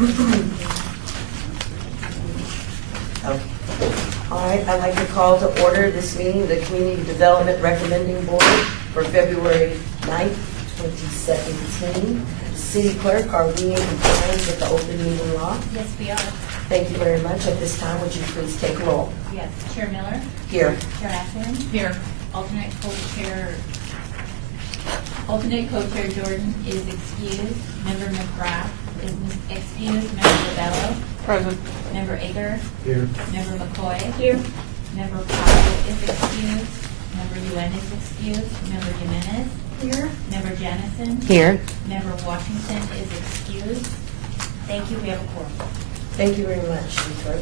Okay. All right, I'd like to call to order this meeting of the Community Development Recommending Board for February 9th, 2017. City Clerk, are we in compliance with the open meeting law? Yes, we are. Thank you very much. At this time, would you please take roll? Yes. Chair Miller? Here. Chair Ashland? Here. Alternate co-chair Jordan is excused. Member McGrath is excused. Member Rebello? Present. Member Ager? Here. Member McCoy? Here. Member Powell is excused. Member Yuen is excused. Member Jimenez? Here. Member Jennison? Here. Member Washington is excused. Thank you. We have a quorum. Thank you very much, City Clerk.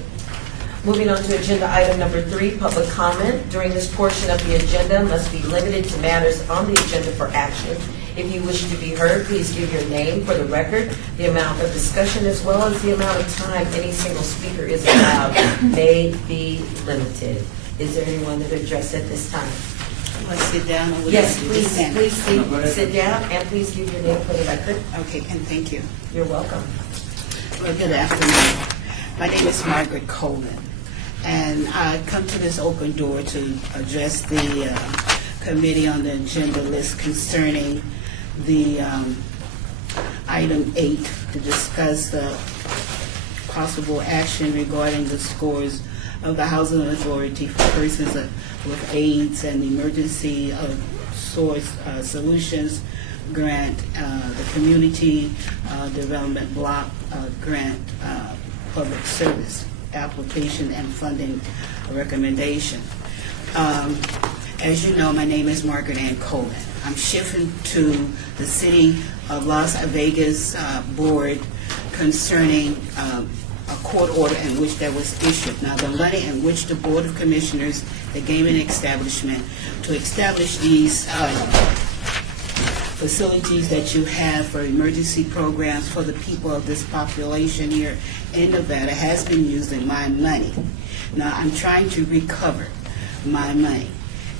Moving on to agenda item number 3, public comment. During this portion of the agenda must be limited to matters on the agenda for action. If you wish to be heard, please give your name for the record. The amount of discussion as well as the amount of time any single speaker is allowed may be limited. Is there anyone that would address at this time? Want to sit down or would Yes, you please, stand? please sit down and please give your name for the record. Okay, and thank you. You're welcome. Well, good afternoon. My name is Margaret Coleman, and I come to this open door to address the committee on the agenda list concerning the item 8 to discuss the possible action regarding the scores of the Housing Authority for persons with AIDS and Emergency Source Solutions grant, the Community Development Block Grant Public Service application and funding recommendation. As you know, my name is Margaret Ann Coleman. I'm shifting to the City of Las Vegas board concerning a court order in which that was issued. Now, the money in which the Board of Commissioners, the gaming establishment, to establish these facilities that you have for emergency programs for the people of this population here in Nevada has been using my money. Now, I'm trying to recover my money.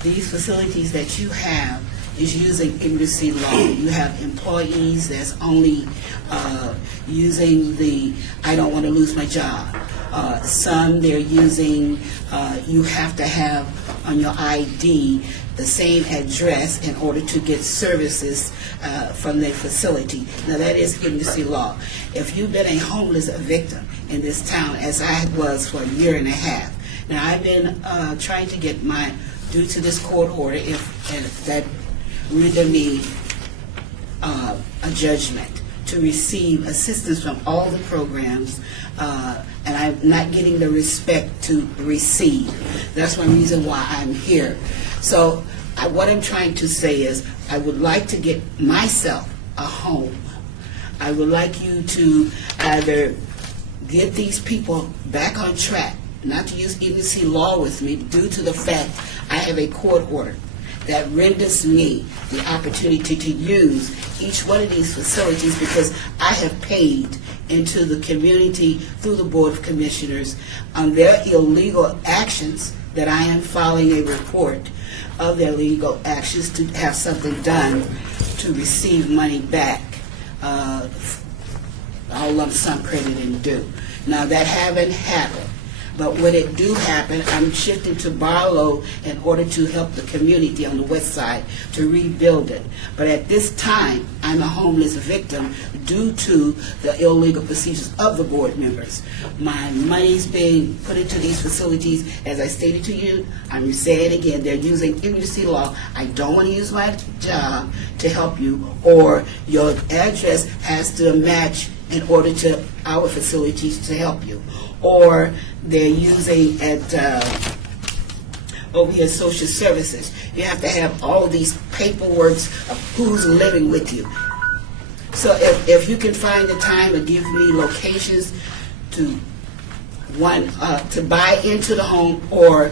These facilities that you have is using emergency law. You have employees that's only using the I don't want to lose my job. Some they're using, you have to have on your ID the same address in order to get services from their facility. Now that is emergency law. If you've been a homeless victim in this town, as I was for a year and a half, now I've been trying to get my, due to this court order, if that rendered me a judgment to receive assistance from all the programs, and I'm not getting the respect to receive. That's one reason why I'm here. So what I'm trying to say is I would like to get myself a home. I would like you to either get these people back on track, not to use emergency law with me due to the fact I have a court order that renders me the opportunity to use each one of these facilities because I have paid into the community through the Board of Commissioners on their illegal actions, that I am filing a report of their legal actions to have something done to receive money back, all lump sum credit and due. Now that haven't happened. But when it do happen, I'm shifting to Barlow in order to help the community on the west side to rebuild it. But at this time, I'm a homeless victim due to the illegal procedures of the board members. My money's being put into these facilities. As I stated to you, I'm saying it again, they're using emergency law. I don't want to use my job to help you, or your address has to match in order to our facilities to help you. Or they're using at over here social services. You have to have all of these paperwork of who's living with you. So if you can find the time and give me locations to to buy into the home or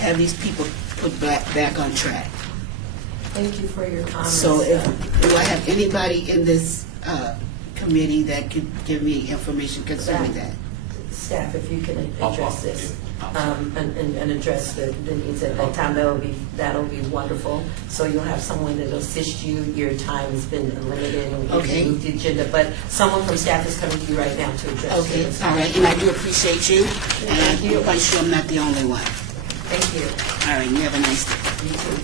have these people put back on track. Thank you for your comments. So do I have anybody in this committee that could give me information concerning that? staff, if you can address this Absolutely. and address the needs at that time, that'll be wonderful. So you'll have someone that'll assist you. Your time has been limited and we Okay. can move the agenda, but someone from staff is coming to you right now to address Okay, this. all right, and I do appreciate you, and Thank you. I'm quite sure I'm not the only one. Thank you. All right, you have a nice day. You too.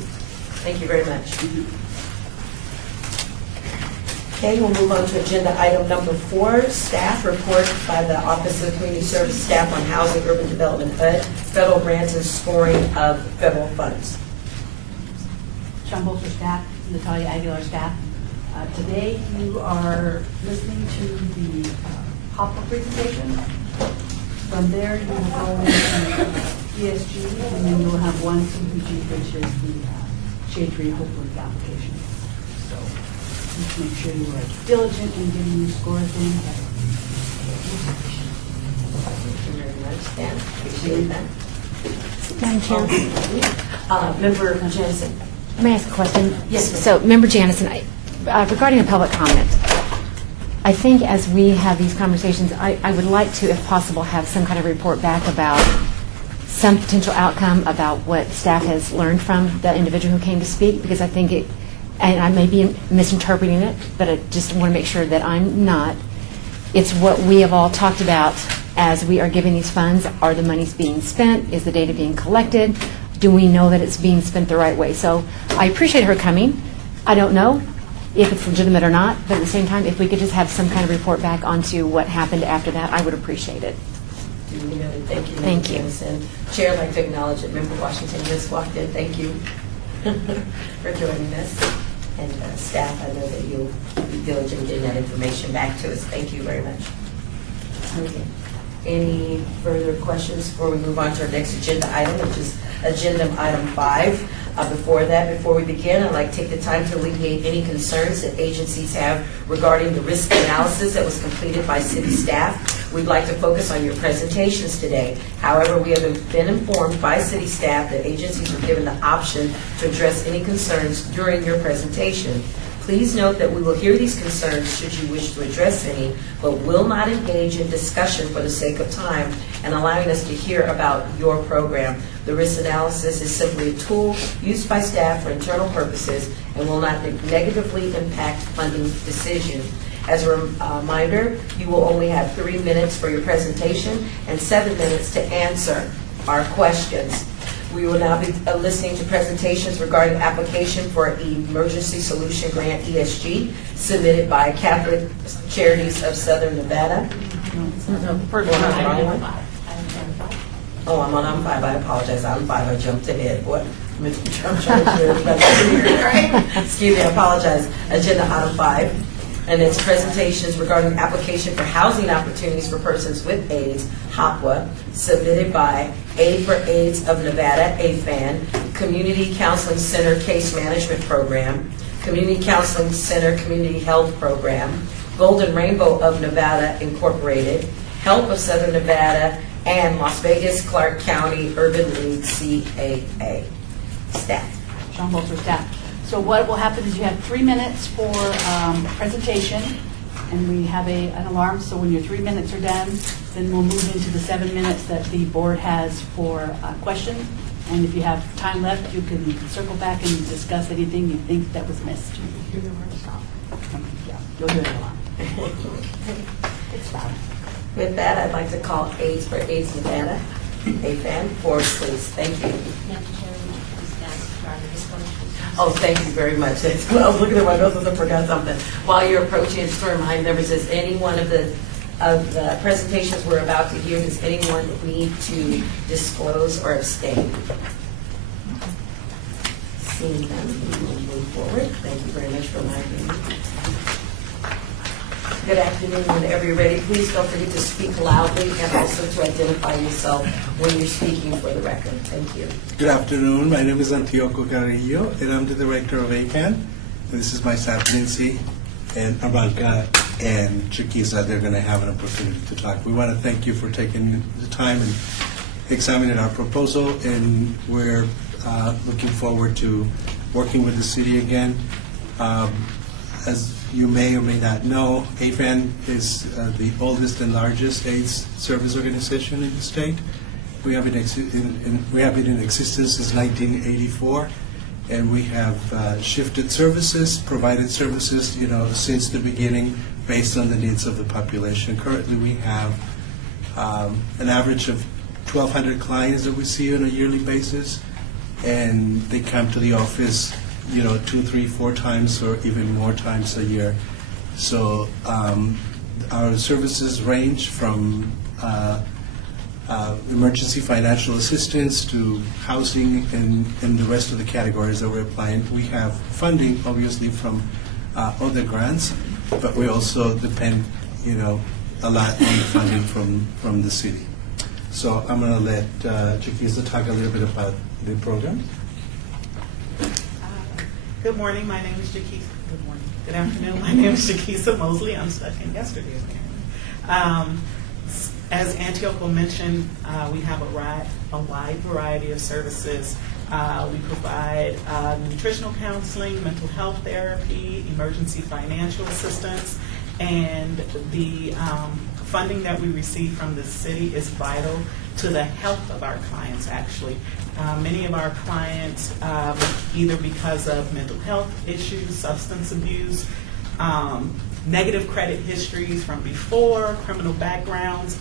Thank you very much. Okay, we'll move on to agenda item number 4, staff report by the Office of Community Service Staff on Housing Urban Development HUD, federal grants and scoring of federal funds. Sean Bolster staff, Natalia Aguilar staff. Today you are listening to the HOPWA presentation. From there you will go into ESG and then you will have one CDBG, which is the Shade Tree Hopeward application. So just make sure you are diligent in getting your scores in. Thank you very much, Dan. Appreciate that. Madam Chair, Member Jensen. may I ask a question? Yes, ma'am. So, Member Janison, regarding the public comment, I think as we have these conversations, I would like to, if possible, have some kind of report back about some potential outcome about what staff has learned from the individual who came to speak, because I think it, and I may be misinterpreting it, but I just want to make sure that I'm not. It's what we have all talked about as we are giving these funds. Are the monies being spent? Is the data being collected? Do we know that it's being spent the right way? So I appreciate her coming. I don't know if it's legitimate or not, but at the same time, if we could just have some kind of report back onto what happened after that, I would appreciate it. Thank you, Member Thank you. Jensen. Chair, I'd like to acknowledge that Member Washington just walked in. Thank you for joining us. And staff, I know that you'll be diligent in getting that information back to us. Thank you very much. Okay. Any further questions before we move on to our next agenda item, which is agenda item 5? Before we begin, I'd like to take the time to alleviate any concerns that agencies have regarding the risk analysis that was completed by city staff. We'd like to focus on your presentations today. However, we have been informed by city staff that agencies were given the option to address any concerns during your presentation. Please note that we will hear these concerns should you wish to address any, but will not engage in discussion for the sake of time and allowing us to hear about your program. The risk analysis is simply a tool used by staff for internal purposes and will not negatively impact funding decisions. As a reminder, you will only have 3 minutes for your presentation and 7 minutes to answer our questions. We will now be listening to presentations regarding application for Emergency Solution Grant ESG submitted by Catholic Charities of Southern Nevada. Oh, I'm on item 5. I apologize. Item 5, I jumped ahead. What? I'm trying to hear everybody. Right? Excuse me, I apologize. Agenda item 5. And it's presentations regarding application for housing opportunities for persons with AIDS, HOPWA, submitted by Aid for AIDS of Nevada, AFAN, Community Counseling Center Case Management Program, Community Counseling Center Community Health Program, Golden Rainbow of Nevada, Incorporated, Help of Southern Nevada, and Las Vegas Clark County Urban League CAA. Staff. Sean Bolster staff. So what will happen is you have 3 minutes for presentation, and we have an alarm, so when your 3 minutes are done, then we'll move into the 7 minutes that the board has for questions. And if you have time left, you can circle back and discuss anything you think that was missed. Yeah, you'll hear the alarm. It's loud. With that, I'd like to call AIDS for AIDS Nevada, AFAN, forward, please. Thank you. Madam Chair, would you please stand for the disclosure? Oh, thank you very much. I was looking at my notes and I forgot something. While you're approaching, just to remind members, does any one of the presentations we're about to hear, does anyone need to disclose or abstain? Seeing none, we will move forward. Thank you very much for reminding me. Good afternoon. Whenever you're ready, please don't forget to speak loudly and also to identify yourself when you're speaking for the record. Thank you. Good afternoon. My name is Antioco Carrillo, and I'm the director of APAN. And this is my staff, Nancy and Abanca and Chiquisa. They're going to have an opportunity to talk. We want to thank you for taking the time and examining our proposal, and we're looking forward to working with the city again. As you may or may not know, AFAN is the oldest and largest AIDS service organization in the state. We have been in existence since 1984, and we have shifted services, provided services, since the beginning based on the needs of the population. Currently, we have an average of 1,200 clients that we see on a yearly basis, and they come to the office 2, 3, 4 times or even more times a year. So our services range from emergency financial assistance to housing and the rest of the categories that we're applying. We have funding, obviously, from other grants, but we also depend, a lot on the funding from the city. So I'm going to let Chiquisa talk a little bit about the program. Good morning. My name is Chiquisa. Good morning. Good afternoon. My name is Chiquisa Mosley. I'm stuck in yesterday, apparently. As Antioco mentioned, we have a wide variety of services. We provide nutritional counseling, mental health therapy, emergency financial assistance, and the funding that we receive from the city is vital to the health of our clients, actually. Many of our clients, either because of mental health issues, substance abuse, negative credit histories from before, criminal backgrounds,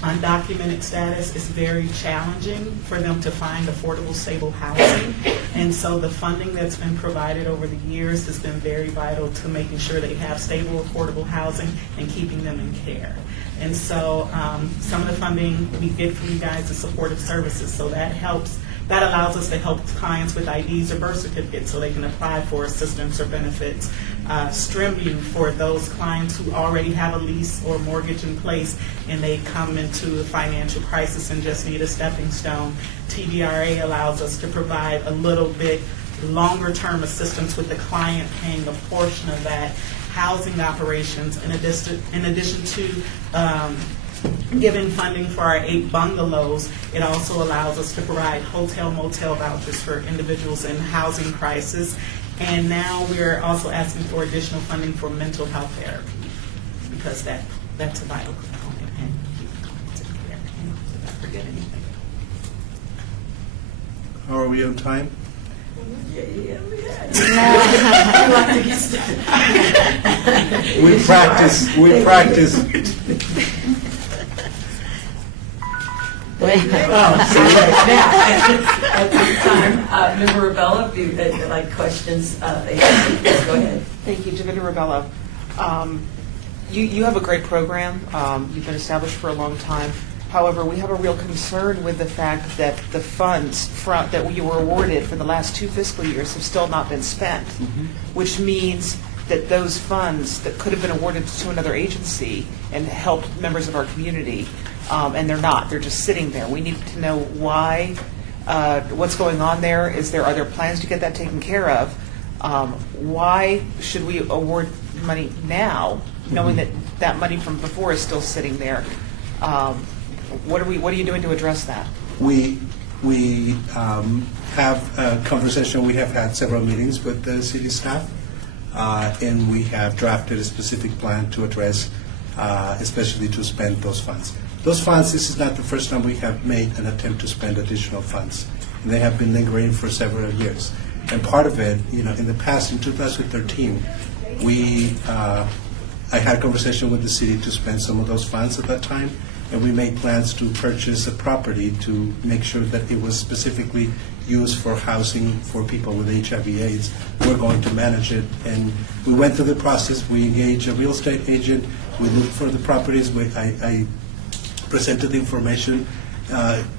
undocumented status, it's very challenging for them to find affordable, stable housing. And so the funding that's been provided over the years has been very vital to making sure they have stable, affordable housing and keeping them in care. And so some of the funding we get from you guys is supportive services, so that helps. That allows us to help clients with IDs or birth certificates so they can apply for assistance or benefits. STRIMU for those clients who already have a lease or mortgage in place and they come into a financial crisis and just need a stepping stone. TDRA allows us to provide a little bit longer term assistance with the client paying a portion of that. Housing operations, in addition to giving funding for our 8 bungalows, it also allows us to provide hotel motel vouchers for individuals in housing crisis. And now we're also asking for additional funding for mental health therapy because that's a vital component and keep clients in care. Did I forget anything? How are we on time? We practice. At this time, Member Ravella, if you would like questions, go ahead. Thank you, Davida Ravella. You have a great program. You've been established for a long time. However, we have a real concern with the fact that the funds that you were awarded for the last 2 fiscal years have still not been spent, which means that those funds that could have been awarded to another agency and helped members of our community, and they're not. They're just sitting there. We need to know why, what's going on there. Are there plans to get that taken care of? Why should we award money now, knowing that that money from before is still sitting there? What are you doing to address that? We have a conversation. We have had several meetings with the city staff, and we have drafted a specific plan to address, especially to spend those funds. Those funds, this is not the first time we have made an attempt to spend additional funds. And they have been lingering for several years. And part of it, in the past, in 2013, I had a conversation with the city to spend some of those funds at that time, and we made plans to purchase a property to make sure that it was specifically used for housing for people with HIV/AIDS. We're going to manage it, and we went through the process. We engaged a real estate agent. We looked for the properties. I presented the information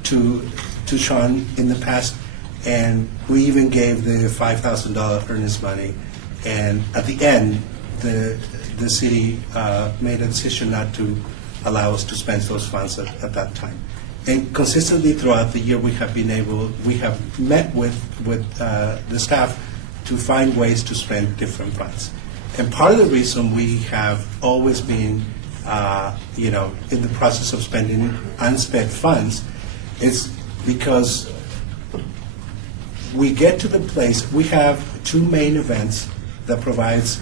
to Sean in the past, and we even gave the $5,000 earnest money. And at the end, the city made a decision not to allow us to spend those funds at that time. And consistently throughout the year, we have met with the staff to find ways to spend different funds. And part of the reason we have always been, in the process of spending unspent funds is because we get to the place, we have 2 main events that provides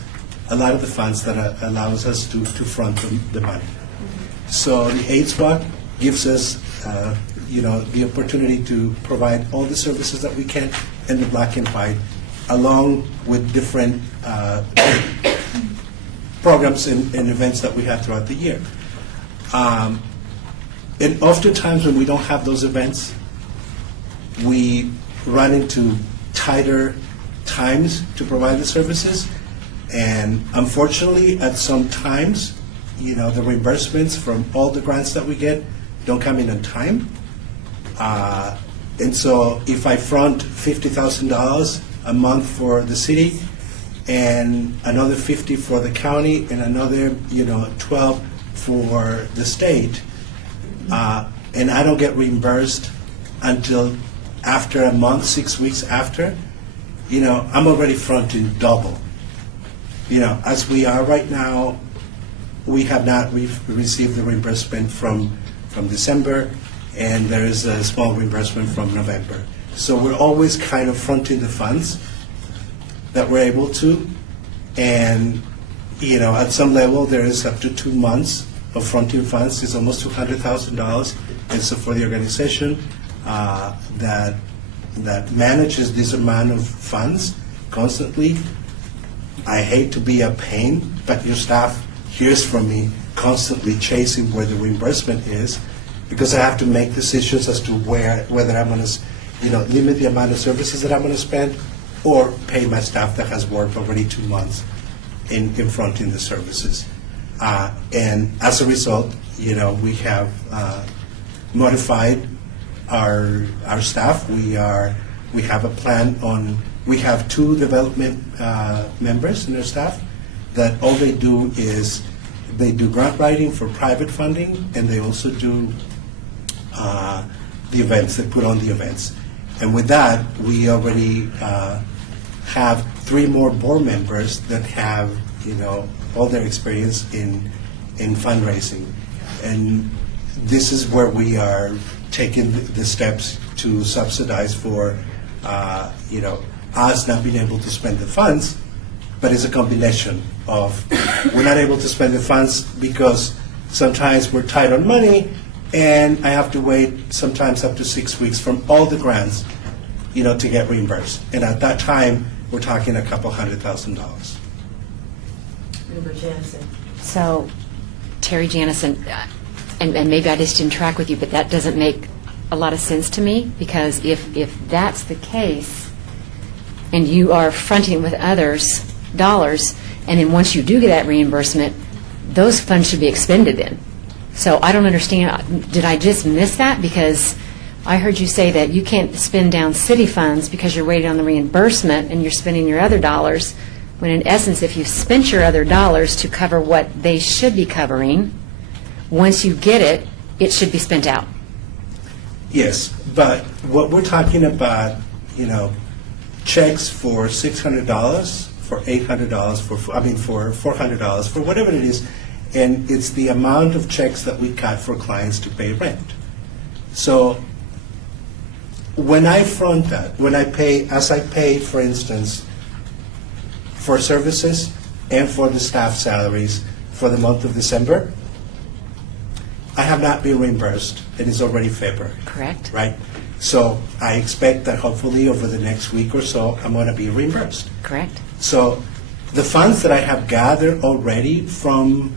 a lot of the funds that allows us to front the money. So the HWAC gives us, the opportunity to provide all the services that we can in the black and white, along with different programs and events that we have throughout the year. And oftentimes when we don't have those events, we run into tighter times to provide the services. And unfortunately, at some times, the reimbursements from all the grants that we get don't come in on time. And so if I front $50,000 a month for the city and another 50 for the county and another, 12 for the state, and I don't get reimbursed until after a month, 6 weeks after, I'm already fronting double. As we are right now, we have not received the reimbursement from December, and there is a small reimbursement from November. So we're always kind of fronting the funds that we're able to, and at some level there is up to 2 months of fronting funds. It's almost $200,000, and so for the organization that manages this amount of funds constantly, I hate to be a pain, but your staff hears from me constantly chasing where the reimbursement is, because I have to make decisions as to whether I'm going to, limit the amount of services that I'm going to spend, or pay my staff that has worked already 2 months in fronting the services. And as a result, we have modified our staff. We have a plan on. We have 2 development members in our staff that all they do is they do grant writing for private funding, and they also do the events. They put on the events. And with that, we already have 3 more board members that have, all their experience in fundraising. And this is where we are taking the steps to subsidize for, us not being able to spend the funds, but it's a combination of we're not able to spend the funds because sometimes we're tight on money, and I have to wait sometimes up to 6 weeks from all the grants, to get reimbursed. And at that time, we're talking a couple $100,000. Member Jansen. So, Terry Janison, and maybe I just didn't track with you, but that doesn't make a lot of sense to me, because if that's the case, and you are fronting with others dollars, and then once you do get that reimbursement, those funds should be expended then. So I don't understand, did I just miss that? Because I heard you say that you can't spend down city funds because you're waiting on the reimbursement and you're spending your other dollars, when in essence, if you've spent your other dollars to cover what they should be covering, once you get it, it should be spent out. Yes, but what we're talking about, checks for $600, for $800, for $400, for whatever it is, and it's the amount of checks that we cut for clients to pay rent. So when I front that, when I pay, as I pay, for instance, for services and for the staff salaries for the month of December, I have not been reimbursed, and it's already February. Correct. Right? So I expect that hopefully over the next week or so, I'm going to be reimbursed. Correct. So the funds that I have gathered already from,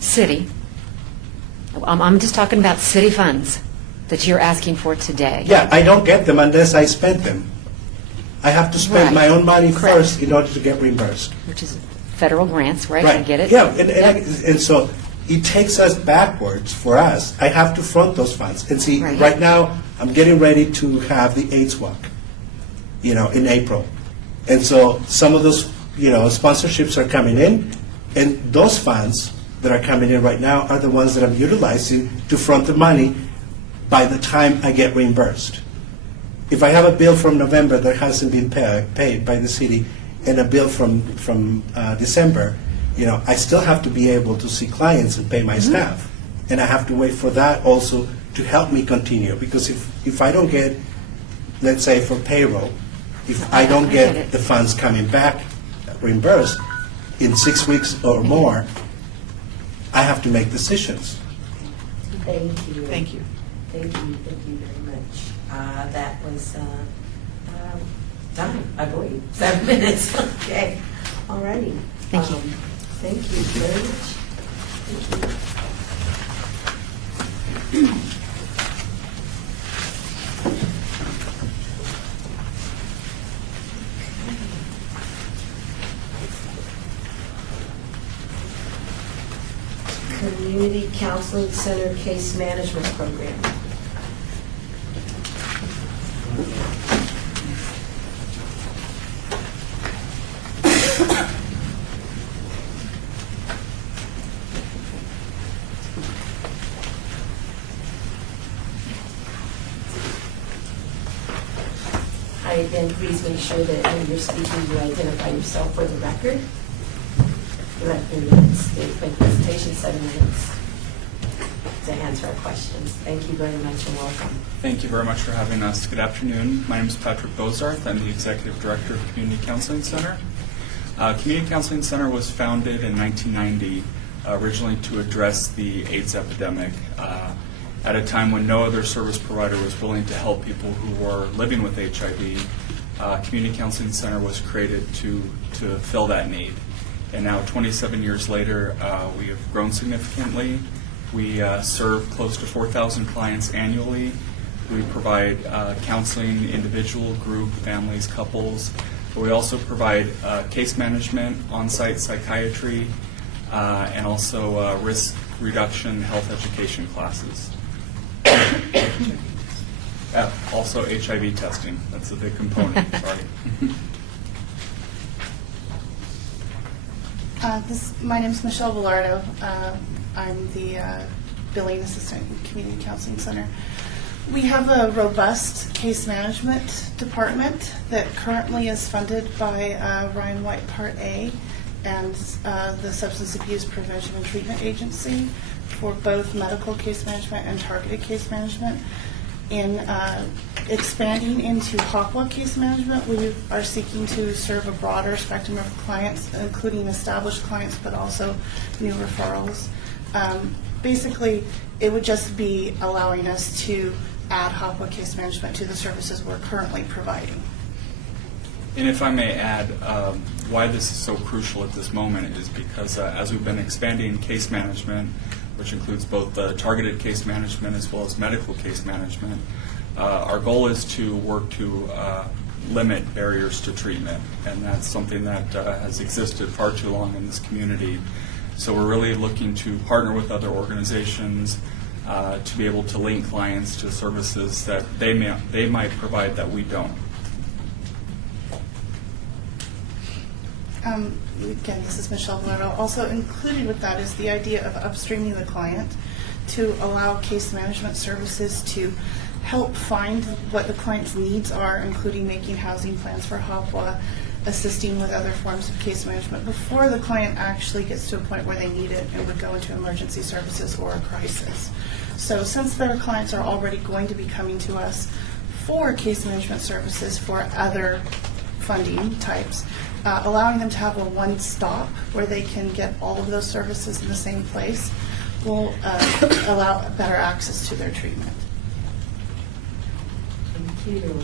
City. I'm just talking about city funds that you're asking for today. yeah, I don't get them unless I spend them. I have to spend Right. my own money Correct. first in order to get reimbursed. Which is federal grants, right? I get it. Yeah, and so it takes us backwards for us. I have to front those funds. And see, Right. right now, I'm getting ready to have the AIDS Walk, in April. And so some of those, sponsorships are coming in, and those funds that are coming in right now are the ones that I'm utilizing to front the money by the time I get reimbursed. If I have a bill from November that hasn't been paid by the city, and a bill from December, I still have to be able to see clients and pay my staff. And I have to wait for that also to help me continue. Because if I don't get, let's say for payroll, if I don't I get get it. the funds coming back reimbursed, in 6 weeks or more, I have to make decisions. Thank you. Thank you. Thank you very much. That was time, I believe, 7 minutes. Okay, all righty. Thank you. Thank you very much. Thank you. Community Counseling Center Case Management Program. Hi again, please make sure that when you're speaking, you identify yourself for the record. You have 3 minutes to make a presentation, 7 minutes to answer our questions. Thank you very much and welcome. Thank you very much for having us. Good afternoon. My name is Patrick Bozarth. I'm the Executive Director of Community Counseling Center. Community Counseling Center was founded in 1990, originally to address the AIDS epidemic at a time when no other service provider was willing to help people who were living with HIV. Community Counseling Center was created to fill that need. And now, 27 years later, we have grown significantly. We serve close to 4,000 clients annually. We provide counseling, individual, group, families, couples. But we also provide case management, on-site psychiatry, and also risk reduction health education classes. Also HIV testing. That's a big component. Sorry. My name is Michelle Velardo. I'm the billing assistant in Community Counseling Center. We have a robust case management department that currently is funded by Ryan White Part A and the Substance Abuse Prevention and Treatment Agency for both medical case management and targeted case management. In expanding into HOPWA case management, we are seeking to serve a broader spectrum of clients, including established clients, but also new referrals. Basically, it would just be allowing us to add HOPWA case management to the services we're currently providing. And if I may add, why this is so crucial at this moment is because as we've been expanding case management, which includes both targeted case management as well as medical case management, our goal is to work to limit barriers to treatment, and that's something that has existed far too long in this community. So we're really looking to partner with other organizations to be able to link clients to services that they might provide that we don't. Again, this is Michelle Velardo. Also included with that is the idea of upstreaming the client to allow case management services to help find what the client's needs are, including making housing plans for HOPWA, assisting with other forms of case management before the client actually gets to a point where they need it and would go into emergency services or a crisis. So since their clients are already going to be coming to us for case management services for other funding types, allowing them to have a one-stop where they can get all of those services in the same place will allow better access to their treatment. Thank you.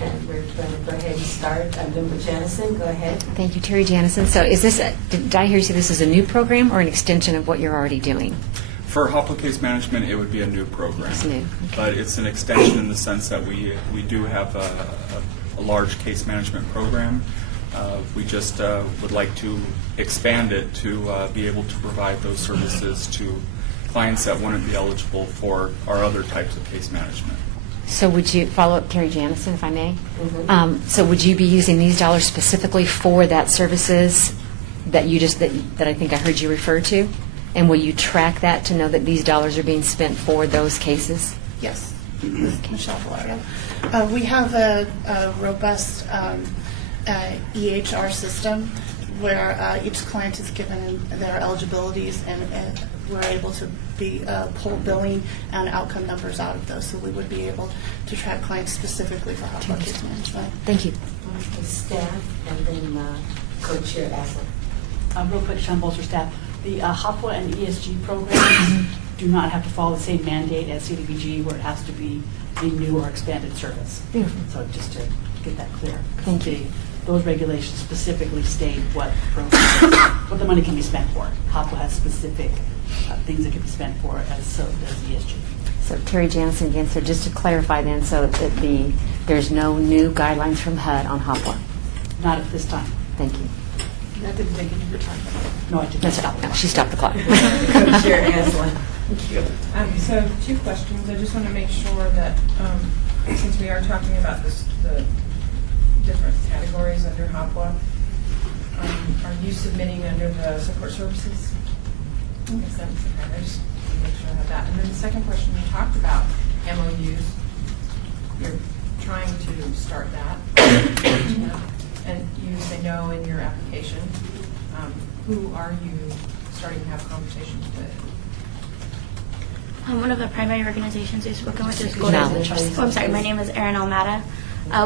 And we're going to go ahead and start. Member Janison, go ahead. Thank you, Terry Janison. So is this, did I hear you say this is a new program or an extension of what you're already doing? For HOPWA case management, it would be a new program. It's new, okay. But it's an extension in the sense that we do have a large case management program. We just would like to expand it to be able to provide those services to clients that wouldn't be eligible for our other types of case management. So would you, follow up Terry Janison, if I may? Mhm. So would you be using these dollars specifically for that services that you just, that I think I heard you refer to? And will you track that to know that these dollars are being spent for those cases? Yes, Michelle Velardo. We have a robust EHR system where each client is given their eligibilities, and we're able to pull billing and outcome numbers out of those. So we would be able to track clients specifically for HOPWA case management. Thank you. Okay, staff, and then Co-Chair Aslan. Real quick, Sean Bolzer, staff. The HOPWA and ESG programs do not have to follow the same mandate as CDBG, where it has to be a new or expanded service. Beautiful. So just to get that clear. Thank you. Those regulations specifically state what programs, what the money can be spent for. HOPWA has specific things that can be spent for, as so does ESG. So Terry Jansen again, so just to clarify then, so that there's no new guidelines from HUD on HOPWA? Not at this time. Thank you. That didn't take any of your time. No, I did No, not. stop. No, she stopped the clock. Co-Chair Anslin. So 2 questions. I just want to make sure that, since we are talking about the different categories under HOPWA, are you submitting under the support services? Makes sense. Okay, I just want to make sure I have that. And then the second question, you talked about MOUs. You're trying to start that. And you say no in your application. Who are you starting to have conversations with? One of the primary organizations we've spoken with is Knowledge. I'm sorry, my name is Erin Almada.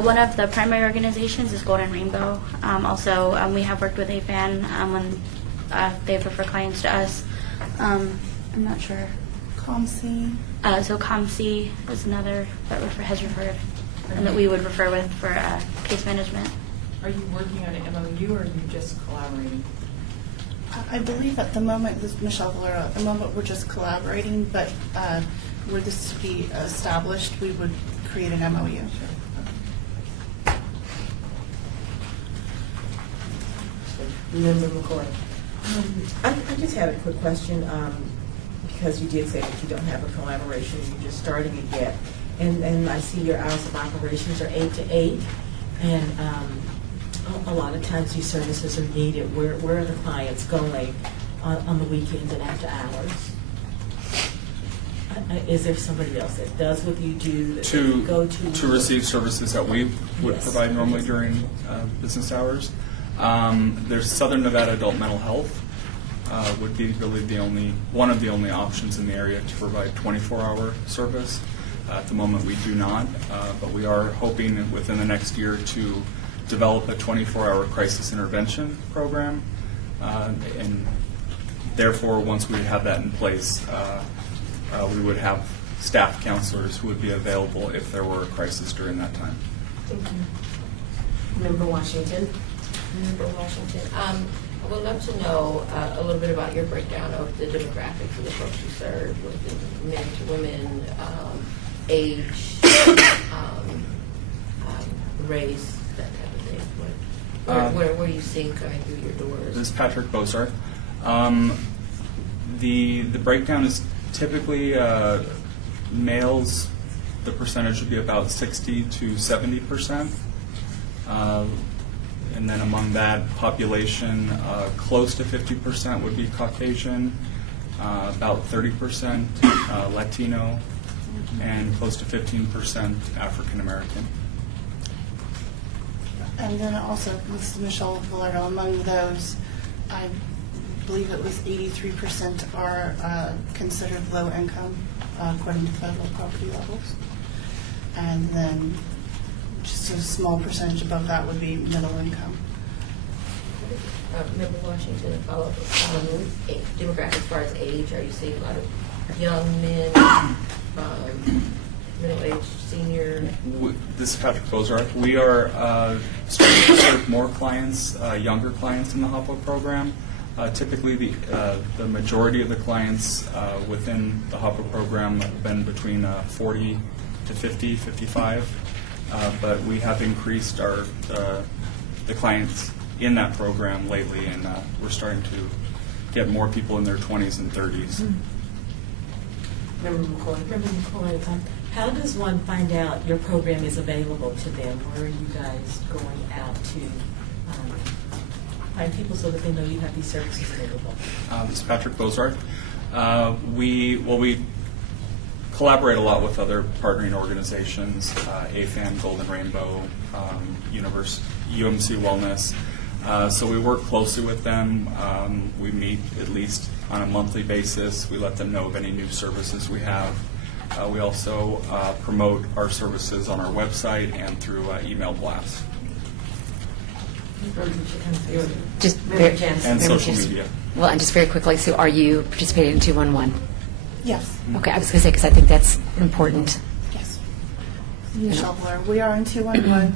One of the primary organizations is Golden Rainbow. Also, we have worked with AFAN when they've referred clients to us. I'm not sure. COMC. So COMC is another that has referred, and that we would refer with for case management. Are you working on an MOU or are you just collaborating? I believe at the moment, this is Michelle Valero, at the moment we're just collaborating, but were this to be established, we would create an MOU. Member McCoy. I just had a quick question, because you did say that you don't have a collaboration, you're just starting it yet. And I see your hours of operations are 8 to 8, and a lot of times these services are needed. Where are the clients going on the weekends and after hours? Is there somebody else that does what you do, that you go to? To receive services that we would Yes. provide normally during business hours. There's Southern Nevada Adult Mental Health would be really one of the only options in the area to provide 24-hour service. At the moment, we do not, but we are hoping within the next year to develop a 24-hour crisis intervention program, and therefore, once we have that in place, we would have staff counselors who would be available if there were a crisis during that time. Thank you. Member Washington. Member Washington. I would love to know a little bit about your breakdown of the demographics of the folks you serve, with the men to women, age, race, that type of thing. Where are you seeing coming through your doors? This is Patrick Bozarth. The breakdown is typically males. The percentage would be about 60 to 70%. And then among that population, close to 50% would be Caucasian, about 30% Latino, and close to 15% African American. And then also, this is Michelle Valero, among those, I believe it was 83% are considered low income according to federal poverty levels. And then just a small percentage above that would be middle income. Member Washington, a follow-up demographics as far as age. Are you seeing a lot of young men, middle-aged, senior? This is Patrick Bozarth. We are starting to serve more clients, younger clients in the HOPWA program. Typically, the majority of the clients within the HOPWA program have been between 40 to 50, 55. But we have increased the clients in that program lately, and we're starting to get more people in their 20s and 30s. Member McCoy, how does one find out your program is available to them? Where are you guys going out to find people so that they know you have these services available? This is Patrick Bozarth. We collaborate a lot with other partnering organizations, AFAN, Golden Rainbow, UMC Wellness. So we work closely with them. We meet at least on a monthly basis. We let them know of any new services we have. We also promote our services on our website and through email blasts. Just Member very- Jansen. And Member social Jansen. media. Well, and just very quickly, so are you participating in 211? Yes, Okay, I was going to say, because I think that's important. yes. Michelle Blair. We are in 211,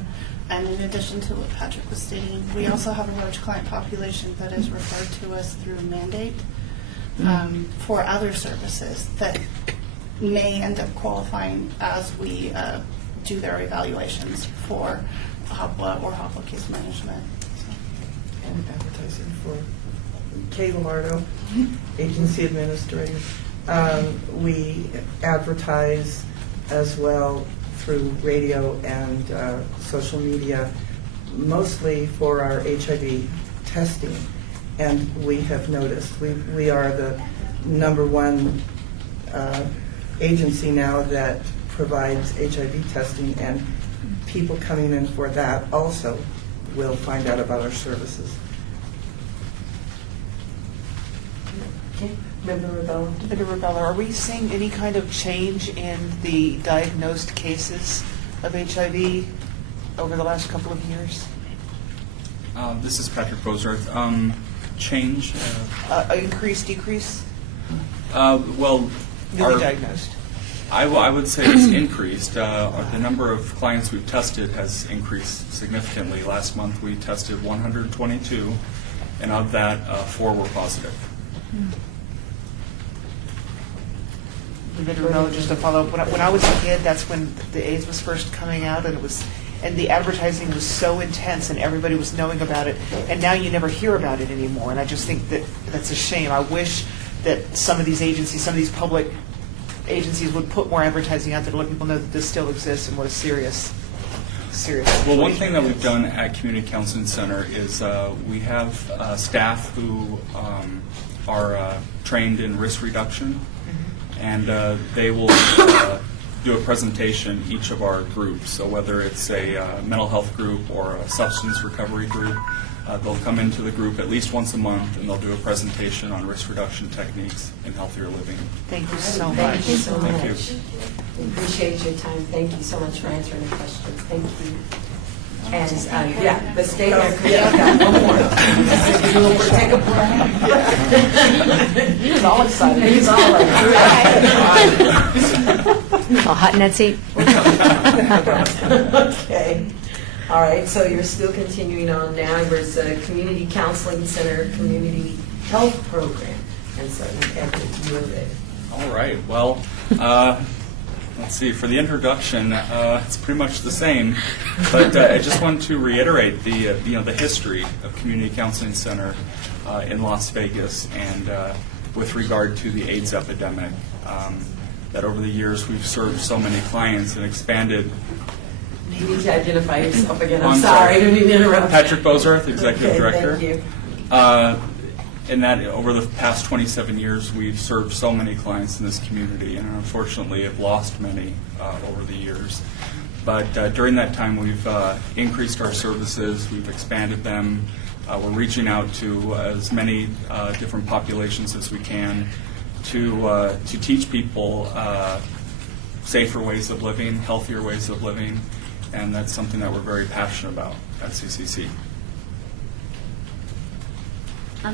and in addition to what Patrick was stating, we also have a large client population that is referred to us through mandate for other services that may end up qualifying as we do their evaluations for HOPWA or HOPWA case management. And advertising for Kay Lombardo, agency administrator. We advertise as well through radio and social media, mostly for our HIV testing. And we have noticed we are the #1 agency now that provides HIV testing, and people coming in for that also will find out about our services. Okay, Member Rebella. Member Rebella, are we seeing any kind of change in the diagnosed cases of HIV over the last couple of years? This is Patrick Bozarth. Change? Increase, decrease? Well, Newly diagnosed. I would say it's increased. The number of clients we've tested has increased significantly. Last month we tested 122, and of that, 4 were positive. Just to follow up, when I was a kid, that's when the AIDS was first coming out, and the advertising was so intense, and everybody was knowing about it, and now you never hear about it anymore. And I just think that that's a shame. I wish that some of these agencies, some of these public agencies, would put more advertising out there to let people know that this still exists and what a serious Well, one thing that we've done at Community Counseling Center is we have staff who are trained in risk reduction, and they will do a presentation each of our groups. So whether it's a mental health group or a substance recovery group, they'll come into the group at least once a month, and they'll do a presentation on risk reduction techniques in healthier living. Thank you so much. Thank you so Thank you. much. We appreciate your time. Thank you so much for answering the questions. Thank you. And, yeah, but stay there, because I've got one more. Take a breath. He was all excited. He's all like, All hot in that seat? okay. All right, so you're still continuing on now. There's a Community Counseling Center Community Health Program. And so you have the U of A. All right. Well, let's see. For the introduction, it's pretty much the same, but I just want to reiterate the the history of Community Counseling Center in Las Vegas, and with regard to the AIDS epidemic. That over the years we've served so many clients and expanded. You need to identify yourself again. Oh, I'm I'm sorry, I sorry. didn't mean to interrupt. Patrick Bozarth, Executive Okay, Director. Thank you. In that, over the past 27 years, we've served so many clients in this community, and unfortunately have lost many over the years. But during that time, we've increased our services, we've expanded them, we're reaching out to as many different populations as we can to teach people safer ways of living, healthier ways of living, and that's something that we're very passionate about at CCC.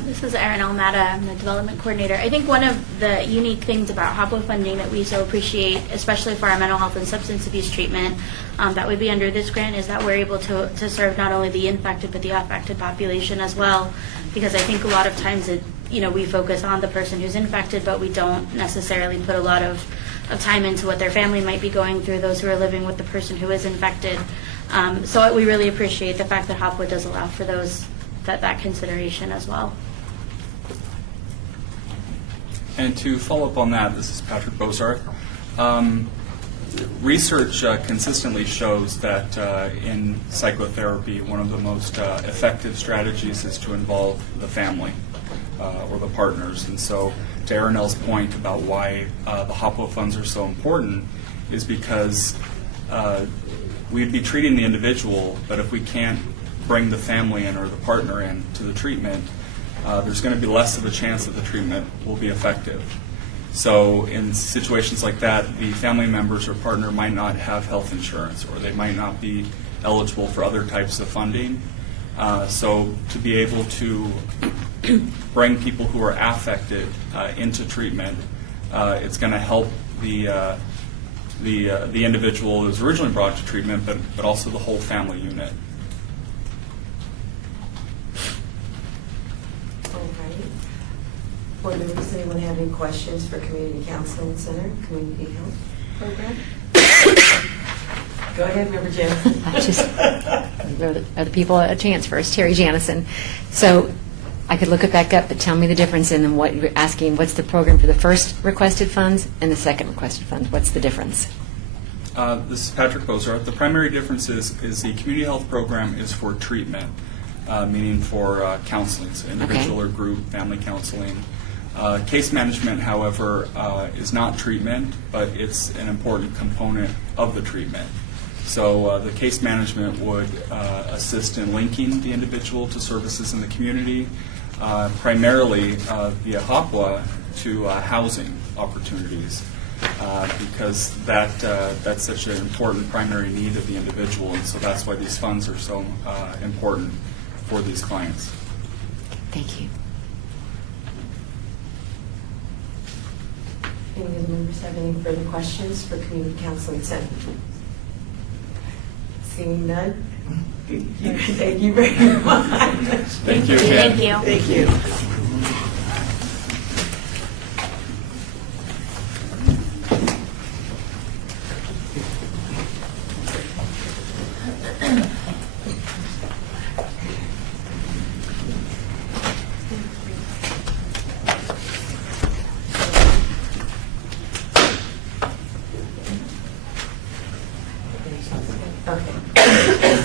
This is Erin Almada. I'm the development coordinator. I think one of the unique things about HOPWA funding that we so appreciate, especially for our mental health and substance abuse treatment, that would be under this grant, is that we're able to serve not only the infected but the affected population as well. Because I think a lot of times we focus on the person who's infected, but we don't necessarily put a lot of time into what their family might be going through, those who are living with the person who is infected. So we really appreciate the fact that HOPWA does allow for those that consideration as well. And to follow up on that, this is Patrick Bozarth. Research consistently shows that in psychotherapy, one of the most effective strategies is to involve the family or the partners. And so to Erinel's point about why the HOPWA funds are so important is because we'd be treating the individual, but if we can't bring the family in or the partner in to the treatment, there's going to be less of a chance that the treatment will be effective. So in situations like that, the family members or partner might not have health insurance, or they might not be eligible for other types of funding. So to be able to bring people who are affected into treatment, it's going to help the individual who was originally brought to treatment, but also the whole family unit. All right. Board members, does anyone have any questions for Community Counseling Center, Community Health Program? Go ahead, Member Janison. I just give other people a chance first. Terry Janison. So I could look it back up, but tell me the difference in what you're asking. What's the program for the first requested funds and the second requested funds? What's the difference? This is Patrick Bozarth. The primary difference is the community health program is for treatment, meaning for counseling, so individual or group family counseling. Case management, however, is not treatment, but it's an important component of the treatment. So the case management would assist in linking the individual to services in the community, primarily via HOPWA to housing opportunities, because that's such an important primary need of the individual, and so that's why these funds are so important for these clients. Thank you. Any of the members have any further questions for Community Counseling Center? Seeing none? Thank you very much. Thank you again. Thank you. Thank you. Okay.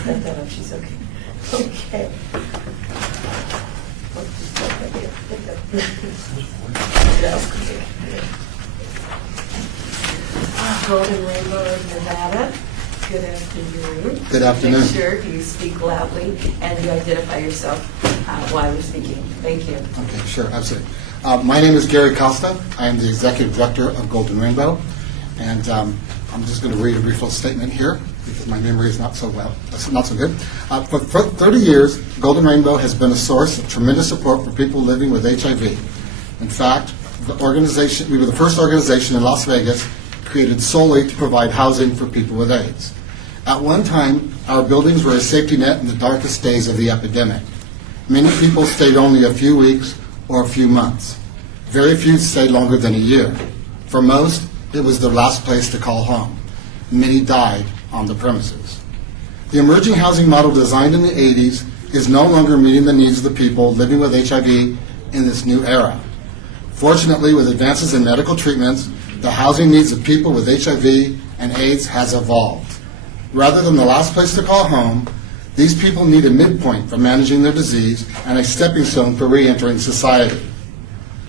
Set that up, she's okay. Okay. Golden Rainbow of Nevada. Good afternoon. Good afternoon. Make sure you speak loudly and you identify yourself while you're speaking. Thank you. Okay, sure, absolutely. My name is Gary Costa. I am the Executive Director of Golden Rainbow, and I'm just going to read a brief little statement here because my memory is not so good. For 30 years, Golden Rainbow has been a source of tremendous support for people living with HIV. In fact, we were the first organization in Las Vegas created solely to provide housing for people with AIDS. At one time, our buildings were a safety net in the darkest days of the epidemic. Many people stayed only a few weeks or a few months. Very few stayed longer than a year. For most, it was their last place to call home. Many died on the premises. The emerging housing model designed in the 80s is no longer meeting the needs of the people living with HIV in this new era. Fortunately, with advances in medical treatments, the housing needs of people with HIV and AIDS has evolved. Rather than the last place to call home, these people need a midpoint for managing their disease and a stepping stone for re-entering society.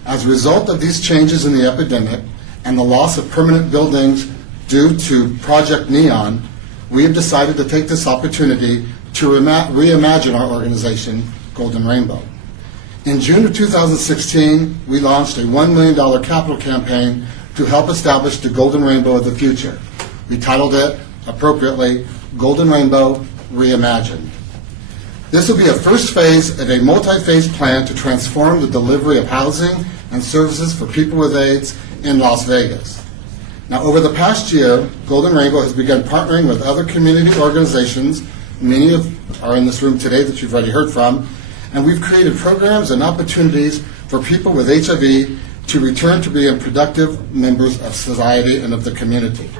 As a result of these changes in the epidemic and the loss of permanent buildings due to Project Neon, we have decided to take this opportunity to reimagine our organization, Golden Rainbow. In June of 2016, we launched a $1 million capital campaign to help establish the Golden Rainbow of the future. We titled it, appropriately, Golden Rainbow Reimagined. This will be a first phase of a multi-phase plan to transform the delivery of housing and services for people with AIDS in Las Vegas. Now, over the past year, Golden Rainbow has begun partnering with other community organizations, many are in this room today that you've already heard from, and we've created programs and opportunities for people with HIV to return to being productive members of society and of the community.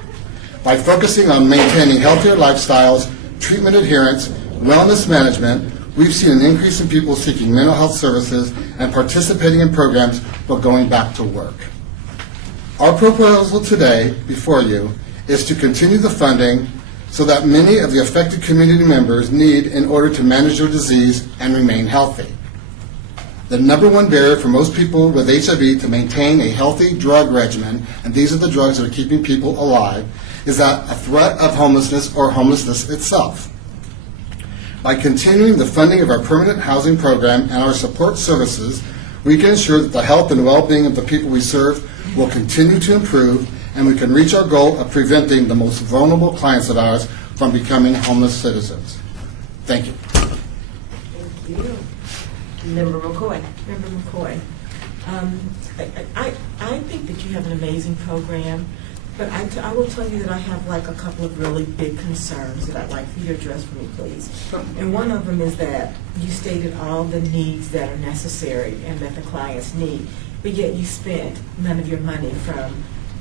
By focusing on maintaining healthier lifestyles, treatment adherence, wellness management, we've seen an increase in people seeking mental health services and participating in programs while going back to work. Our proposal today before you is to continue the funding so that many of the affected community members need in order to manage their disease and remain healthy. The number one barrier for most people with HIV to maintain a healthy drug regimen, and these are the drugs that are keeping people alive, is that a threat of homelessness or homelessness itself. By continuing the funding of our permanent housing program and our support services, we can ensure that the health and well-being of the people we serve will continue to improve, and we can reach our goal of preventing the most vulnerable clients of ours from becoming homeless citizens. Thank you. Member McCoy. Member McCoy, I think that you have an amazing program, but I will tell you that I have like a couple of really big concerns that I'd like for you to address for me, please. And one of them is that you stated all the needs that are necessary and that the clients need, but yet you spent none of your money from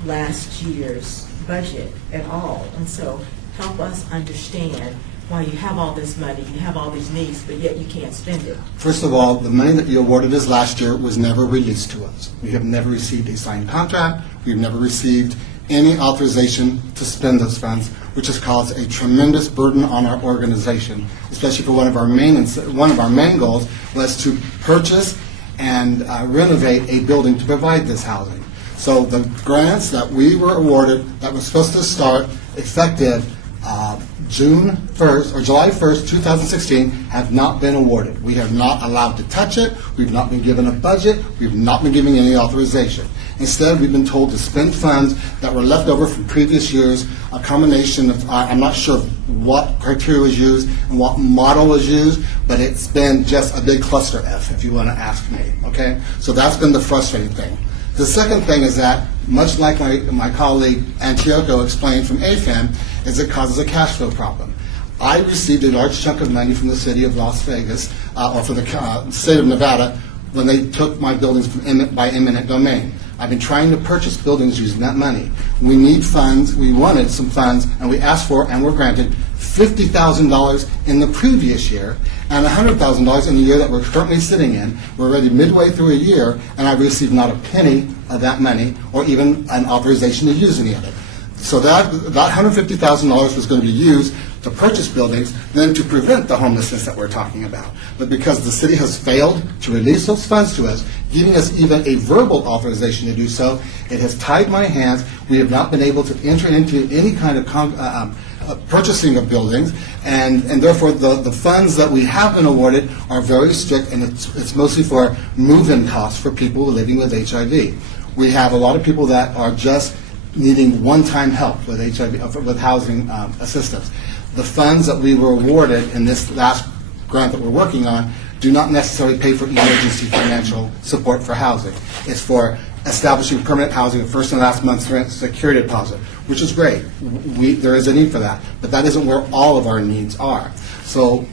last year's budget at all. And so help us understand why you have all this money, you have all these needs, but yet you can't spend it. First of all, the money that you awarded us last year was never released to us. We have never received a signed contract. We've never received any authorization to spend those funds, which has caused a tremendous burden on our organization, especially for one of our main goals was to purchase and renovate a building to provide this housing. So the grants that we were awarded that was supposed to start effective June 1st or July 1st, 2016 have not been awarded. We have not allowed to touch it. We've not been given a budget. We've not been given any authorization. Instead, we've been told to spend funds that were left over from previous years, a combination of, I'm not sure what criteria was used and what model was used, but it's been just a big cluster F, if you want to ask me, okay? So that's been the frustrating thing. The second thing is that, much like my colleague Antioco explained from AFAN, is it causes a cash flow problem. I received a large chunk of money from the city of Las Vegas, or from the state of Nevada, when they took my buildings by eminent domain. I've been trying to purchase buildings using that money. We need funds, we wanted some funds, and we asked for and were granted $50,000 in the previous year and $100,000 in the year that we're currently sitting in. We're already midway through a year, and I've received not a penny of that money or even an authorization to use any of it. So that $150,000 was going to be used to purchase buildings, then to prevent the homelessness that we're talking about. But because the city has failed to release those funds to us, giving us even a verbal authorization to do so, it has tied my hands. We have not been able to enter into any kind of purchasing of buildings, and therefore the funds that we have been awarded are very strict, and it's mostly for move-in costs for people living with HIV. We have a lot of people that are just needing one-time help with HIV, with housing assistance. The funds that we were awarded in this last grant that we're working on do not necessarily pay for emergency financial support for housing. It's for establishing permanent housing, first and last month's rent, security deposit, which is great. There is a need for that, but that isn't where all of our needs are. So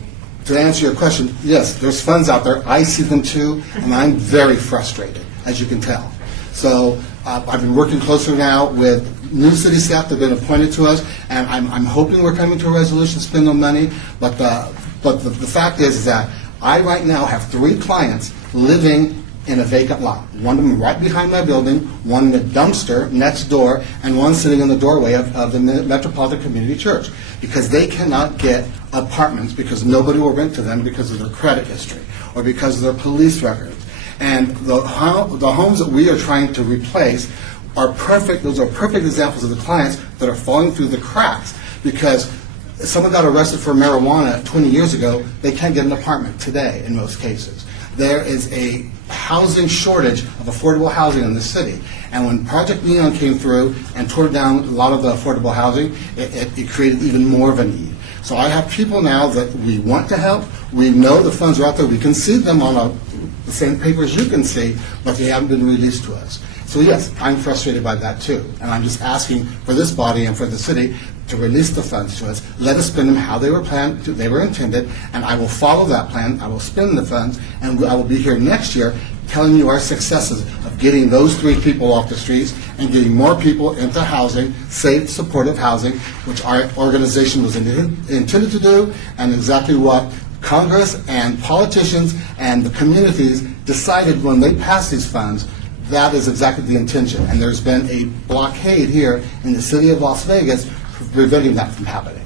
to answer your question, yes, there's funds out there. I see them too, and I'm very frustrated, as you can tell. So I've been working closer now with new city staff that have been appointed to us, and I'm hoping we're coming to a resolution to spend the money. But the fact is that I right now have 3 clients living in a vacant lot. One of them right behind my building, one in a dumpster next door, and one sitting in the doorway of the Metropolitan Community Church, because they cannot get apartments because nobody will rent to them because of their credit history or because of their police records. And the homes that we are trying to replace are perfect. Those are perfect examples of the clients that are falling through the cracks because someone got arrested for marijuana 20 years ago. They can't get an apartment today in most cases. There is a housing shortage of affordable housing in the city. And when Project Neon came through and tore down a lot of the affordable housing, it created even more of a need. So I have people now that we want to help. We know the funds are out there. We can see them on the same paper as you can see, but they haven't been released to us. So yes, I'm frustrated by that too. And I'm just asking for this body and for the city to release the funds to us. Let us spend them how they were planned, they were intended, and I will follow that plan. I will spend the funds, and I will be here next year telling you our successes of getting those 3 people off the streets and getting more people into housing, safe, supportive housing, which our organization was intended to do, and exactly what Congress and politicians and the communities decided when they passed these funds. That is exactly the intention. And there's been a blockade here in the city of Las Vegas preventing that from happening.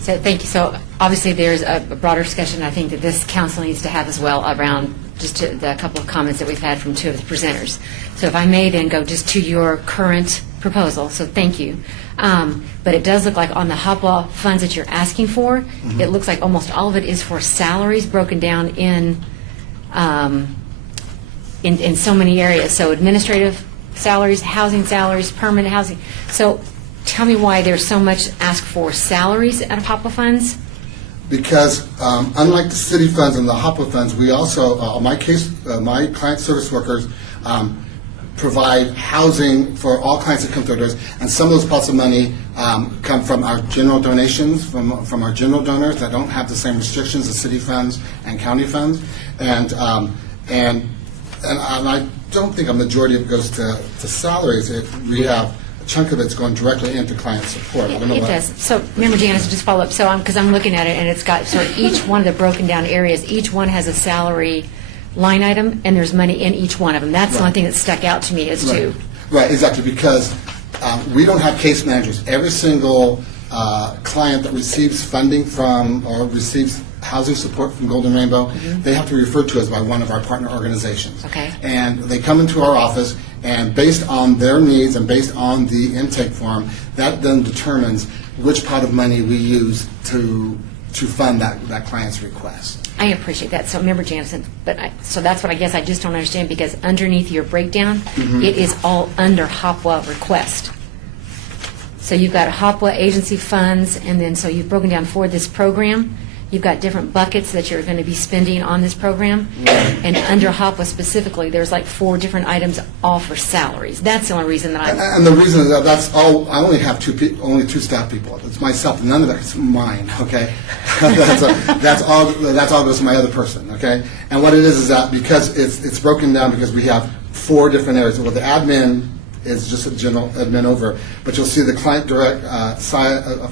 So thank you. So obviously there's a broader discussion I think that this council needs to have as well around just the couple of comments that we've had from 2 of the presenters. So if I may then go just to your current proposal, so thank you. But it does look like on the HOPWA funds that you're asking for, it looks like almost all of it is for salaries broken down in so many areas. So administrative salaries, housing salaries, permanent housing. So tell me why there's so much asked for salaries out of HOPWA funds? because unlike the city funds and the HOPWA funds, we also, my client service workers provide housing for all clients that come through our doors, and some of those pots of money come from our general donations, from our general donors that don't have the same restrictions as city funds and county funds, and I don't think a majority of it goes to salaries. We have a chunk of it's going directly into client support. It does. So, Member Janice, just follow up. So, because I'm looking at it, and it's got sort of each one of the broken down areas. Each one has a salary line item, and there's money in each one of them. That's the only thing that stuck out to me as to. Right, exactly, because we don't have case managers. Every single client that receives funding from or receives housing support from Golden Rainbow, they have to be referred to us by one of our partner organizations. Okay. And they come into our office, and based on their needs and based on the intake form, that then determines which pot of money we use to fund that client's request. I appreciate that. So, Member Jansen, so that's what I guess I just don't understand, because underneath your breakdown, it is all under HOPWA request. So you've got HOPWA agency funds, and then so you've broken down for this program. You've got different buckets that you're going to be spending on this program. And under HOPWA specifically, there's like 4 different items all for salaries. That's the only reason that I... And the reason is that that's all, I only have only 2 staff people. It's myself. None of that's mine, okay? that's all goes to my other person, okay? And what it is that because it's broken down because we have 4 different areas. Well, the admin is just a general admin over, but you'll see the client direct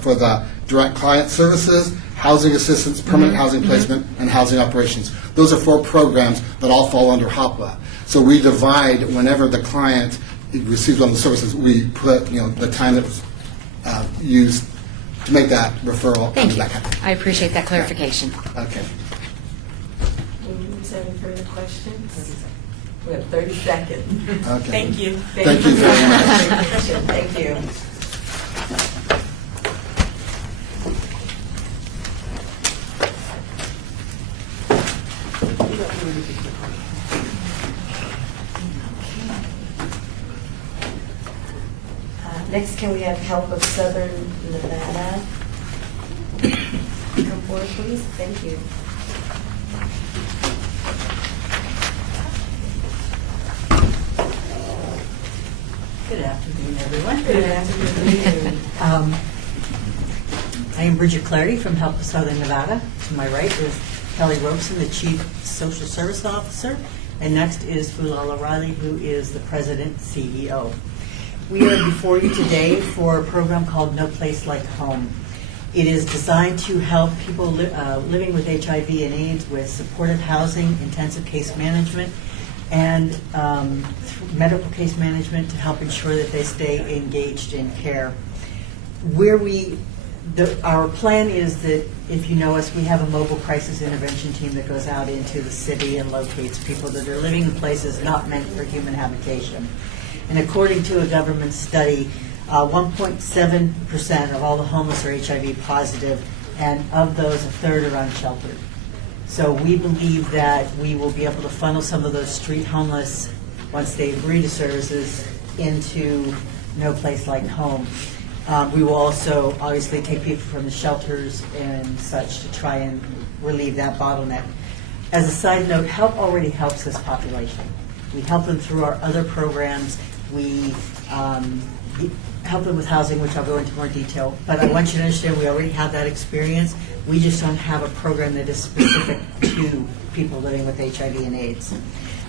for the direct client services, housing assistance, permanent housing placement, and housing operations. Those are 4 programs that all fall under HOPWA. So we divide whenever the client receives one of the services, we put the time that was used to make that referral. Thank you. That kind of thing. I appreciate that clarification. Okay. Any further questions? We have 30 seconds. Okay. Thank you. Thank you very much. Thank you. Next, can we have help of Southern Nevada? Come forward, please. Thank you. Good afternoon, everyone. Good afternoon. I am Bridget Clarity from Help of Southern Nevada. To my right is Kelly Robeson, the Chief Social Service Officer, and next is Fulala Riley, who is the President CEO. We are before you today for a program called No Place Like Home. It is designed to help people living with HIV and AIDS with supportive housing, intensive case management, and medical case management to help ensure that they stay engaged in care. Our plan is that, if you know us, we have a mobile crisis intervention team that goes out into the city and locates people that are living in places not meant for human habitation. And according to a government study, 1.7% of all the homeless are HIV positive, and of those, a third are unsheltered. So we believe that we will be able to funnel some of those street homeless, once they agree to services, into No Place Like Home. We will also obviously take people from the shelters and such to try and relieve that bottleneck. As a side note, HELP already helps this population. We help them through our other programs. We help them with housing, which I'll go into more detail. But I want you to understand we already have that experience. We just don't have a program that is specific to people living with HIV and AIDS.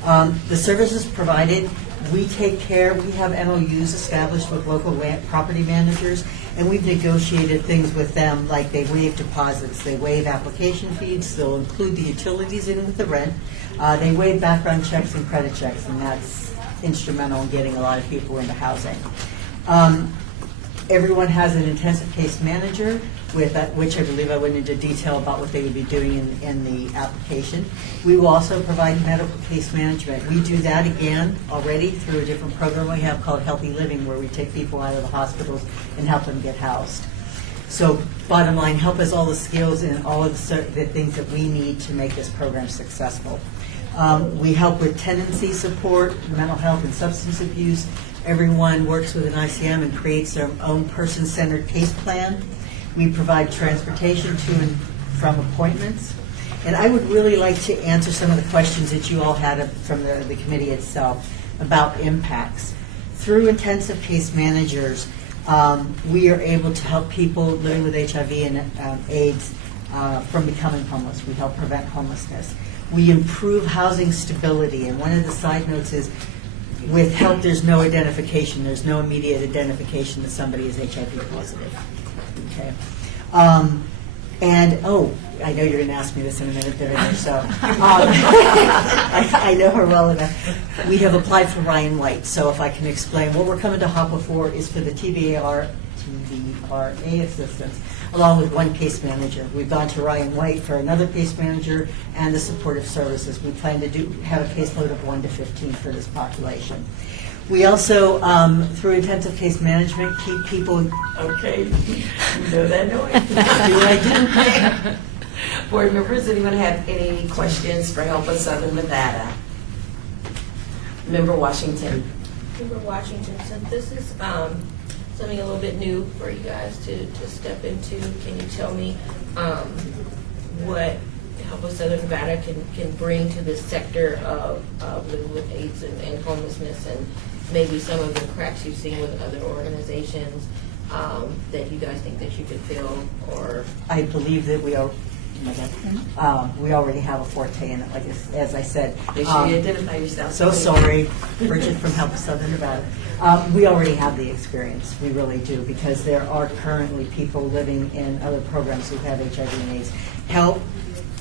The services provided, we take care, we have MOUs established with local property managers, and we've negotiated things with them, like they waive deposits, they waive application fees, they'll include the utilities in with the rent, they waive background checks and credit checks, and that's instrumental in getting a lot of people into housing. Everyone has an intensive case manager, with which I believe I went into detail about what they would be doing in the application. We will also provide medical case management. We do that again already through a different program we have called Healthy Living, where we take people out of the hospitals and help them get housed. So bottom line, HELP has all the skills and all of the things that we need to make this program successful. We help with tenancy support, mental health and substance abuse. Everyone works with an ICM and creates their own person-centered case plan. We provide transportation to and from appointments. And I would really like to answer some of the questions that you all had from the committee itself about impacts. Through intensive case managers, we are able to help people living with HIV and AIDS from becoming homeless. We help prevent homelessness. We improve housing stability, and one of the side notes is with help there's no identification, there's no immediate identification that somebody is HIV positive. Okay. And, I know you're going to ask me this in a minute, Vivian, so I know her well enough. We have applied for Ryan White, so if I can explain, what we're coming to HOPWA for is for the TVRA assistance, along with one case manager. We've gone to Ryan White for another case manager and the supportive services. We plan to have a caseload of 1 to 15 for this population. We also, through intensive case management, keep people, okay, you know that noise. Do I do? Board members, anyone have any questions for Help Us Southern Nevada? Member Washington. Member Washington, since this is something a little bit new for you guys to step into, can you tell me what Help Us Southern Nevada can bring to this sector of living with AIDS and homelessness, and maybe some of the cracks you've seen with other organizations that you guys think that you could fill? Or I believe that we are. We already have a forte in it, like as I said. Make sure you identify yourself. So sorry, Bridget from Help Us Southern Nevada. We already have the experience, we really do, because there are currently people living in other programs who have HIV and AIDS. HELP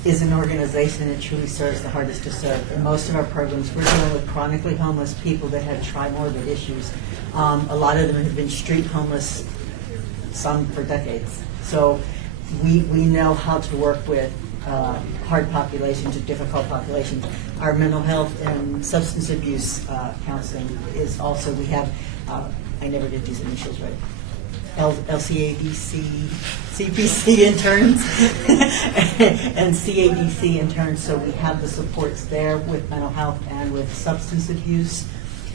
is an organization that truly serves the hardest to serve. In most of our programs, we're dealing with chronically homeless people that have trimorbid issues. A lot of them have been street homeless, some for decades. So we know how to work with hard populations or difficult populations. Our mental health and substance abuse counseling is also, we have, I never did these initials right, LCADC, CPC interns, and CADC interns, so we have the supports there with mental health and with substance abuse.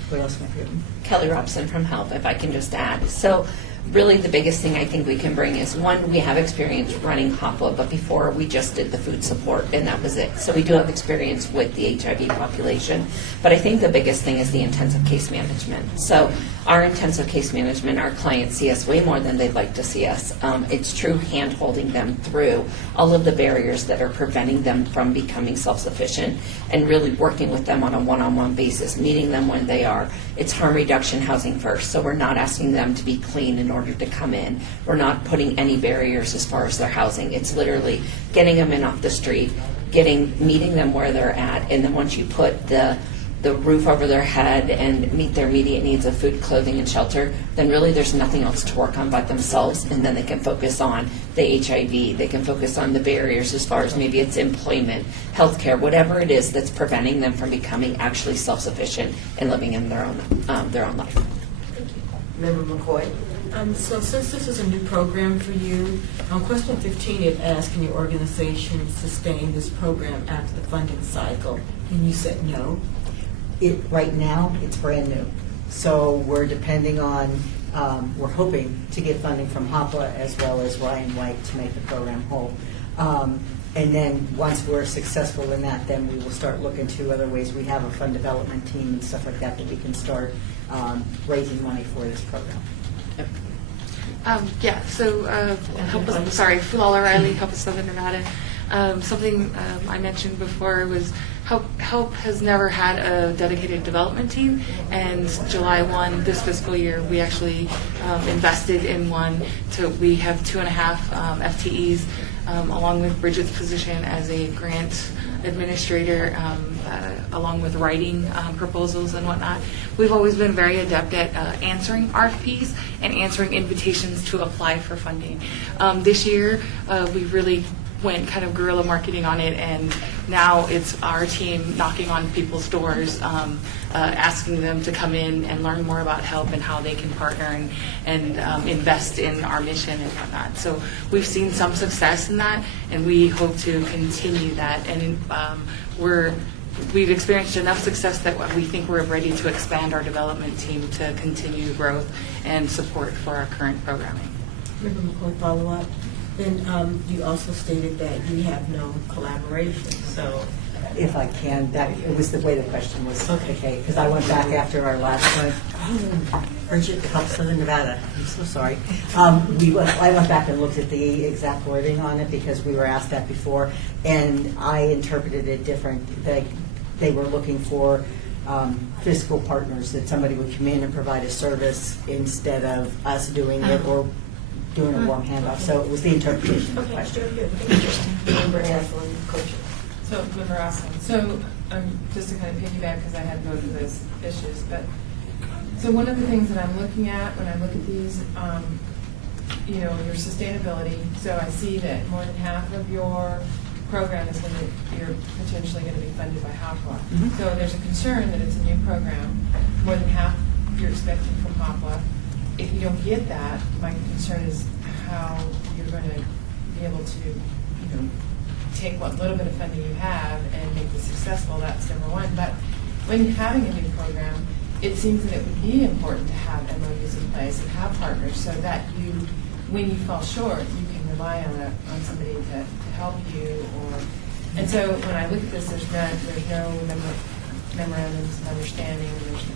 What else am I hearing? Kelly Robson from HELP, if I can just add. So really the biggest thing I think we can bring is, one, we have experience running HOPWA, but before we just did the food support and that was it. So we do have experience with the HIV population, but I think the biggest thing is the intensive case management. So our intensive case management, our clients see us way more than they'd like to see us. It's true hand-holding them through all of the barriers that are preventing them from becoming self-sufficient and really working with them on a one-on-one basis, meeting them when they are. It's harm reduction housing first, so we're not asking them to be clean in order to come in. We're not putting any barriers as far as their housing. It's literally getting them in off the street, meeting them where they're at, and then once you put the roof over their head and meet their immediate needs of food, clothing, and shelter, then really there's nothing else to work on but themselves, and then they can focus on the HIV, they can focus on the barriers as far as maybe it's employment, healthcare, whatever it is that's preventing them from becoming actually self-sufficient and living in their own life. Member McCoy. So since this is a new program for you, question 15, it asked, can your organization sustain this program after the funding cycle? And you said no. Right now, it's brand new. So we're depending on, we're hoping to get funding from HOPWA as well as Ryan White to make the program whole. And then once we're successful in that, then we will start looking to other ways. We have a fund development team and stuff like that that we can start raising money for this program. Philala Riley, Help Us Southern Nevada. Something I mentioned before was HELP has never had a dedicated development team, and July 1 this fiscal year we actually invested in one. We have 2.5 FTEs, along with Bridget's position as a grant administrator, along with writing proposals and whatnot. We've always been very adept at answering RFPs and answering invitations to apply for funding. This year, we really went kind of guerrilla marketing on it, and now it's our team knocking on people's doors, asking them to come in and learn more about HELP and how they can partner and invest in our mission and whatnot. So we've seen some success in that, and we hope to continue that. And we've experienced enough success that we think we're ready to expand our development team to continue growth and support for our current programming. Member McCoy, follow up. Then you also stated that you have no collaboration, so. If I can, it was the way the question was. Okay, because I went back after our last one. Oh, Bridget, Help Southern Nevada. I'm so sorry. I went back and looked at the exact wording on it because we were asked that before, and I interpreted it different. They were looking for fiscal partners, that somebody would come in and provide a service instead of us doing it or doing a warm handoff. So it was the interpretation of the question. Interesting. Member Aslan, Coach. So, Member Aslan, so just to kind of piggyback, because I had both of those issues, but so one of the things that I'm looking at when I look at these, your sustainability. So I see that more than half of your program is going to, you're potentially going to be funded by HOPWA. Mhm. So there's a concern that it's a new program. More than half you're expecting from HOPWA. If you don't get that, my concern is how you're going to be able to, take what little bit of funding you have and make this successful. That's number one. But when you're having a new program, it seems that it would be important to have MOUs in place and have partners so that you, when you fall short, you can rely on somebody to help you. And so when I look at this, there's no memorandums of understanding.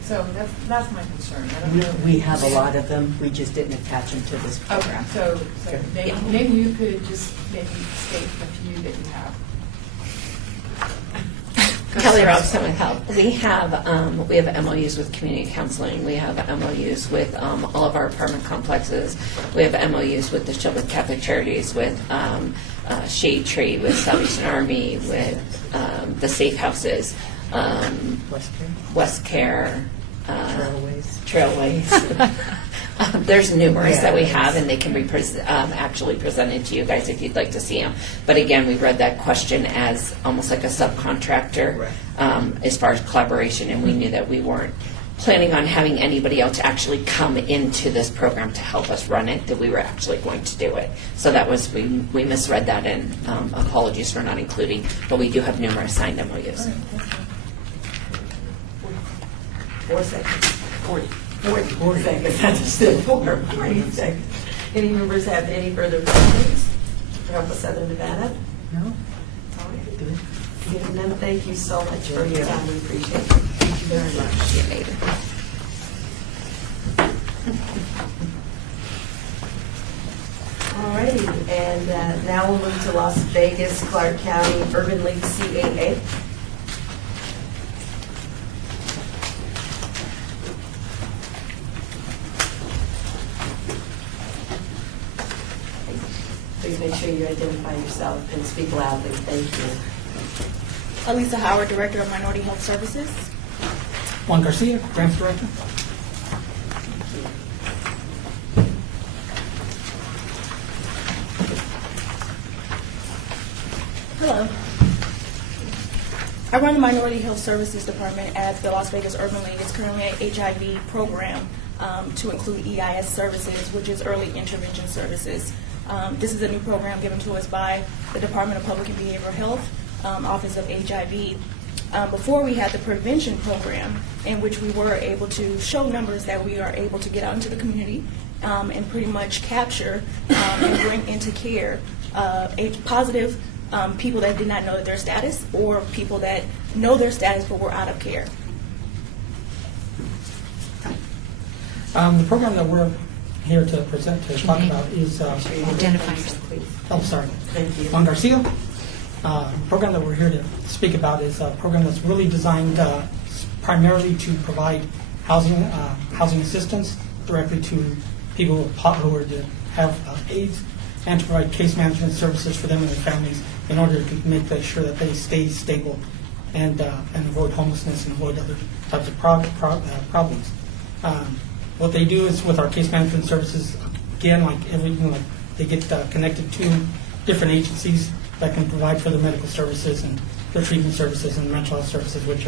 So that's my concern. I don't know. We have a lot of them. We just didn't attach them to this program. Okay, so maybe you could just maybe state a few that you have. Kelly Robson with Help. We have MOUs with community counseling. We have MOUs with all of our apartment complexes. We have MOUs with the Shelby Catholic Charities, with Shade Tree, with Salvation Army, with the Safe Houses, West Care, Trailways. There's numerous that we have, and they can be actually presented to you guys if you'd like to see them. But again, we read that question as almost like a subcontractor as far as collaboration, and we knew that we weren't planning on having anybody else actually come into this program to help us run it, that we were actually going to do it. So that was, we misread that, and apologies for not including, but we do have numerous signed MOUs. 4 seconds. 40 seconds. I just said 40 seconds. Any members have any further questions for Help of Southern Nevada? No? All right. Good. Good. None. Thank you so much for your time. We appreciate it. Thank you very much. See you later. All righty. And now we'll move to Las Vegas, Clark County Urban League CAA. Please make sure you identify yourself and speak loudly. Thank you. Elisa Howard, Director of Minority Health Services. Juan Garcia, Grants Director. Hello. I run the Minority Health Services Department at the Las Vegas Urban League. It's currently an HIV program to include EIS services, which is Early Intervention Services. This is a new program given to us by the Department of Public and Behavioral Health, Office of HIV. Before we had the prevention program, in which we were able to show numbers that we are able to get out into the community and pretty much capture and bring into care positive people that did not know their status, or people that know their status but were out of care. The program that we're here to present, to talk about is... Identify yourself, please. Oh, sorry. Thank you. Juan Garcia. The program that we're here to speak about is a program that's really designed primarily to provide housing assistance directly to people who are to have AIDS, and to provide case management services for them and their families in order to make sure that they stay stable and avoid homelessness and avoid other types of problems. What they do is, with our case management services, again, like they get connected to different agencies that can provide for the medical services and the treatment services and mental health services, which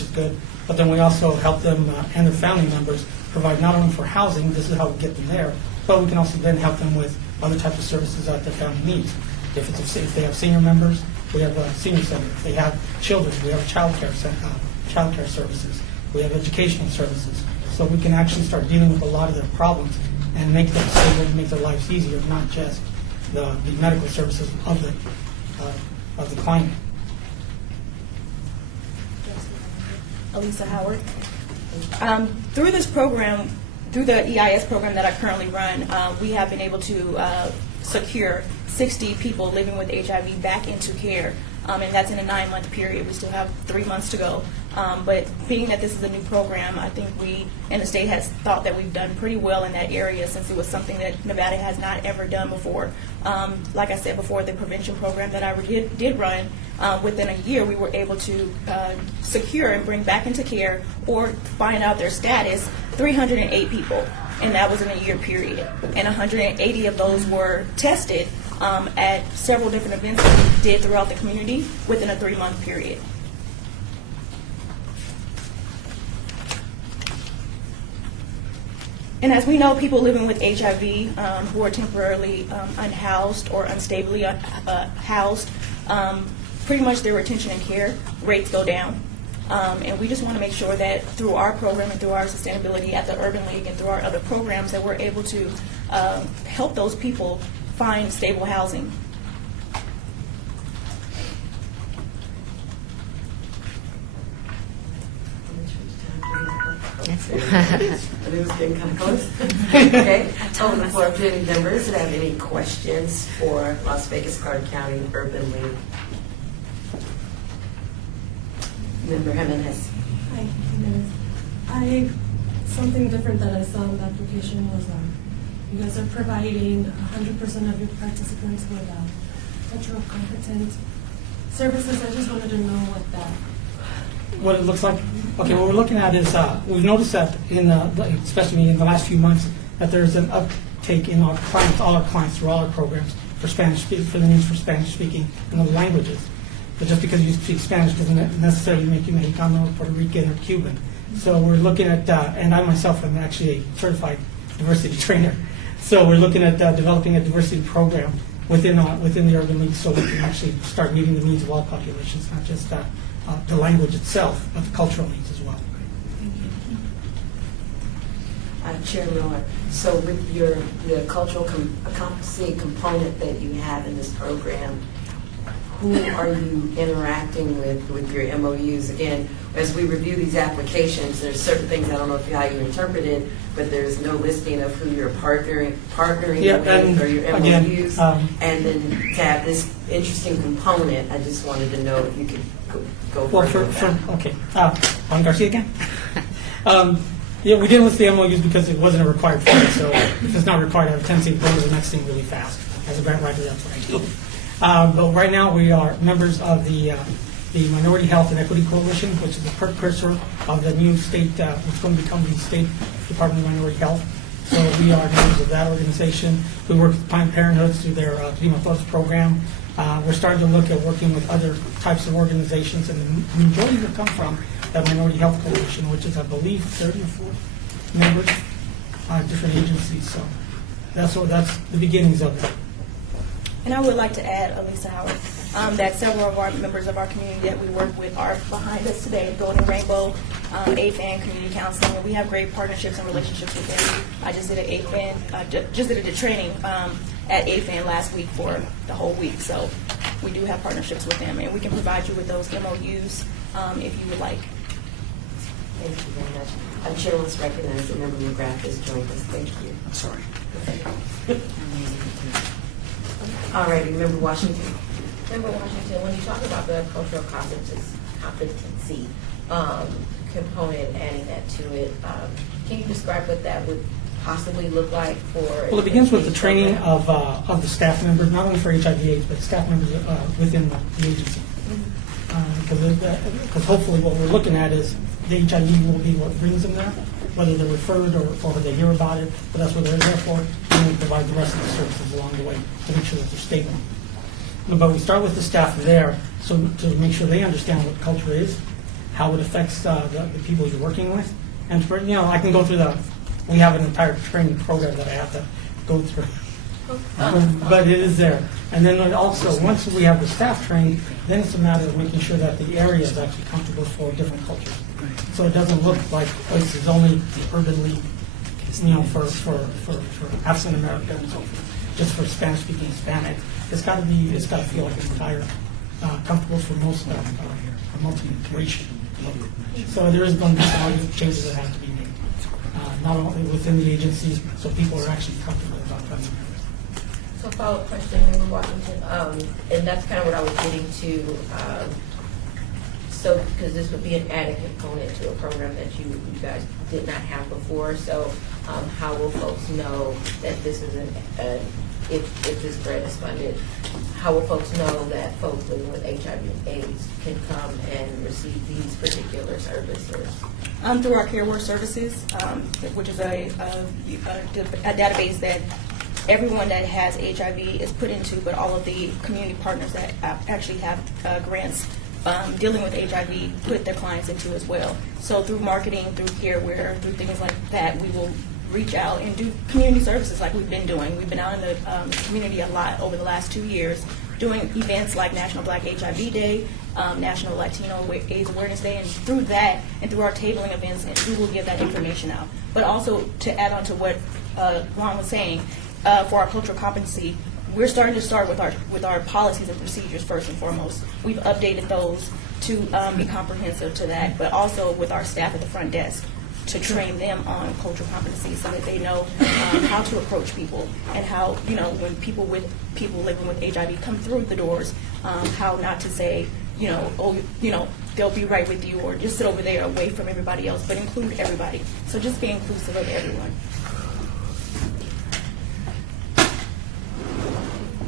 is good. But then we also help them and their family members provide not only for housing, this is how we get them there, but we can also then help them with other types of services that their family needs. If they have senior members, we have a senior center. If they have children, we have child care services. We have educational services. So we can actually start dealing with a lot of their problems and make them stable and make their lives easier, not just the medical services of the client. Elisa Howard. Through this program, through the EIS program that I currently run, we have been able to secure 60 people living with HIV back into care, and that's in a 9-month period. We still have 3 months to go. But being that this is a new program, I think we in the state has thought that we've done pretty well in that area, since it was something that Nevada has not ever done before. Like I said before, the prevention program that I did run, within a year we were able to secure and bring back into care or find out their status 308 people, and that was in a year period. And 180 of those were tested at several different events that we did throughout the community within a 3-month period. And as we know, people living with HIV who are temporarily unhoused or unstably housed, pretty much their retention and care rates go down. And we just want to make sure that through our program and through our sustainability at the Urban League and through our other programs that we're able to help those people find stable housing. It was getting kind of close. Okay. Open the floor to any members that have any questions for Las Vegas, Carter County Urban League. Member Jimenez. Hi, Jimenez. Something different that I saw in the application was you guys are providing 100% of your participants with cultural competent services. I just wanted to know What it looks like? Okay, what we're looking at is we've noticed that especially in the last few months, that there's an uptake in our clients, all our clients through all our programs for for the needs for Spanish speaking and other languages. But just because you speak Spanish doesn't necessarily make you Mexicano, Puerto Rican, or Cuban. So we're looking at, and I myself am actually a certified diversity trainer. So we're looking at developing a diversity program within the Urban League, so we can actually start meeting the needs of all populations, not just the language itself, but the cultural needs as well. Chair Miller, so with the cultural competency component that you have in this program, who are you interacting with your MOUs? Again, as we review these applications, there's certain things, I don't know how you interpret it, but there's no listing of who you're partnering with or your MOUs. And then to have this interesting component, I just wanted to know if you could go further with that. Okay. Juan Garcia again. Yeah, we didn't list the MOUs because it wasn't a required fund, so if it's not required, I have a tendency to go to the next thing really fast. As a grant writer, that's what I do. But right now, we are members of the Minority Health and Equity Coalition, which is the precursor of the new state, what's going to become the State Department of Minority Health. So we are members of that organization. We work with Planned Parenthood through their Prima Plus program. We're starting to look at working with other types of organizations, and the majority will come from that Minority Health Coalition, which is, I believe, 30 or 40 members, different agencies. So that's the beginnings of it. And I would like to add, Elisa Howard, that several of our members of our community that we work with are behind us today, Golden Rainbow, AFAN Community Counseling, and we have great partnerships and relationships with them. I just did a training at AFAN last week for the whole week, so we do have partnerships with them, and we can provide you with those MOUs if you would like. Thank you very much. Chair, let's recognize that Member McGrath has joined us. Thank you. Sorry. All righty, Member Washington. Member Washington, when you talk about the cultural competency component, adding that to it, can you describe what that would possibly look like for? Well, it begins with the training of the staff members, not only for HIV/AIDS, but staff members within the agency. Because hopefully what we're looking at is the HIV will be what brings them there, whether they're referred or they hear about it, but that's what they're there for, and we provide the rest of the services along the way to make sure that they're stable. But we start with the staff there, so to make sure they understand what culture is, how it affects the people you're working with, and I can go through we have an entire training program that I have to go through. But it is there. And then also, once we have the staff trained, then it's a matter of making sure that the area is actually comfortable for different cultures. So it doesn't look like this is only the Urban League, for African America and so forth. just for Spanish-speaking Hispanic. It's got to feel like an entire comfortable for most for multi-racial. So there is going to be some other changes that have to be made, not only within the agencies, so people are actually comfortable about running. So follow-up question, Member Washington, and that's kind of what I was getting to. So, because this would be an added component to a program that you guys did not have before. So, how will folks know that this is if this grant is funded? How will folks know that folks living with HIV/AIDS can come and receive these particular services? Through our CareWork services, which is a database that everyone that has HIV is put into, but all of the community partners that actually have grants dealing with HIV put their clients into as well. So through marketing, through CareWare, through things like that, we will reach out and do community services like we've been doing. We've been out in the community a lot over the last 2 years, doing events like National Black HIV Day, National Latino AIDS Awareness Day, and through that and through our tabling events, and we will get that information out. But also to add on to what Juan was saying, for our cultural competency, we're starting with our policies and procedures first and foremost. We've updated those to be comprehensive to that, but also with our staff at the front desk to train them on cultural competency so that they know how to approach people and how, when people living with HIV come through the doors, how not to say, they'll be right with you, or just sit over there away from everybody else, but include everybody. So just be inclusive of everyone.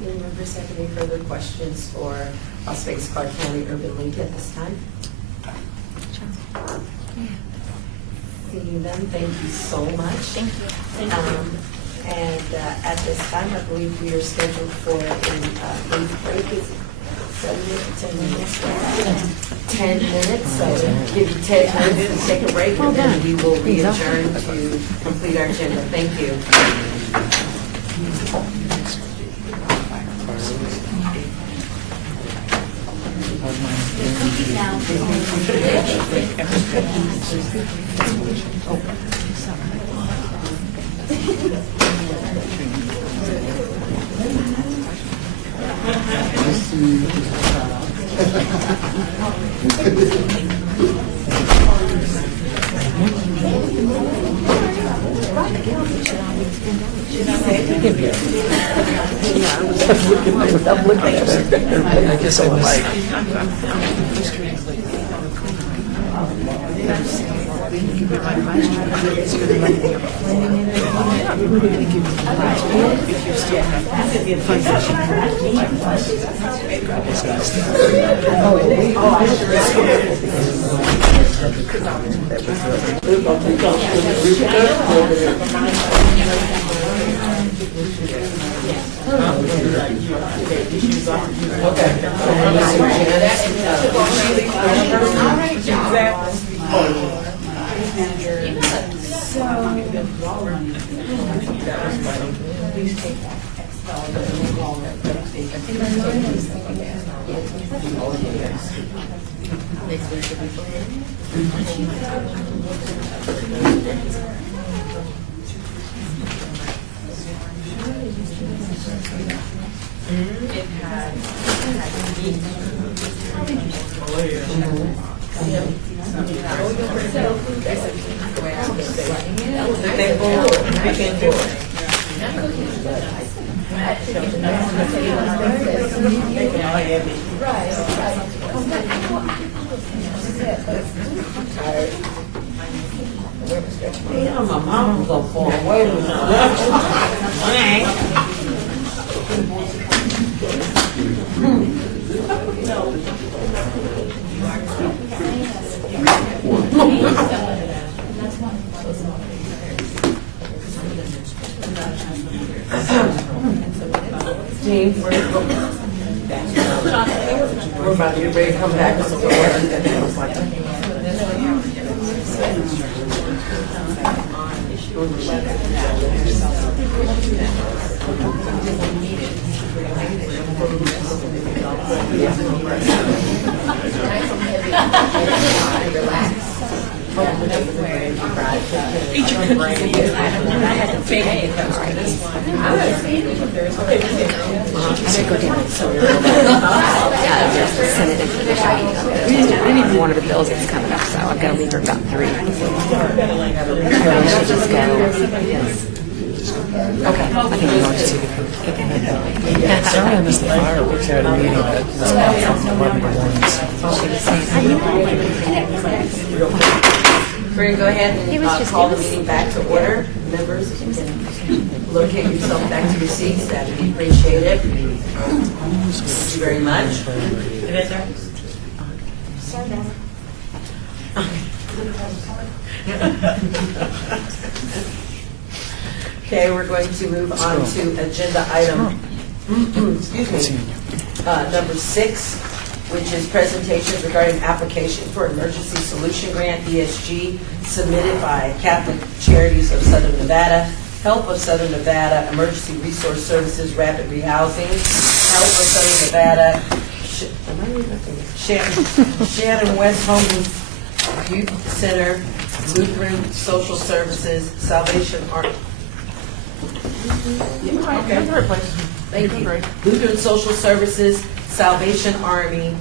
Any members have any further questions for Las Vegas Clark County Urban League at this time? Seeing them, thank you so much. Thank you. And at this time, I believe we are scheduled for a brief break. Is it 7 minutes, 10 minutes? 10 minutes, so give you 10 minutes to take a break, and then we will re-adjourn to complete our agenda. Thank you. I guess I was like. My mom was up far away with Team, we're about to get ready to come back. Each of the I should go down. So there's the Senate information. One of the bills that's coming up, so I've got to leave her about 3. Should just go. Okay, I think we're going to. Sorry I missed the fireworks at a meeting that was held from 11 to 1. We're going to go ahead and call the meeting back to order. Members, if you can locate yourself back to your seats, that would be appreciated. Thank you very much. Okay, we're going to move on to agenda item, excuse me, number 6, which is presentations regarding application for Emergency Solution Grant, ESG, submitted by Catholic Charities of Southern Nevada, Help of Southern Nevada, Emergency Resource Services, Rapid Rehousing, Help of Southern Nevada, Shannon West Homeless Youth Center, Lutheran Social Services, Salvation Army. Okay. Thank you. Lutheran Social Services, Salvation Army,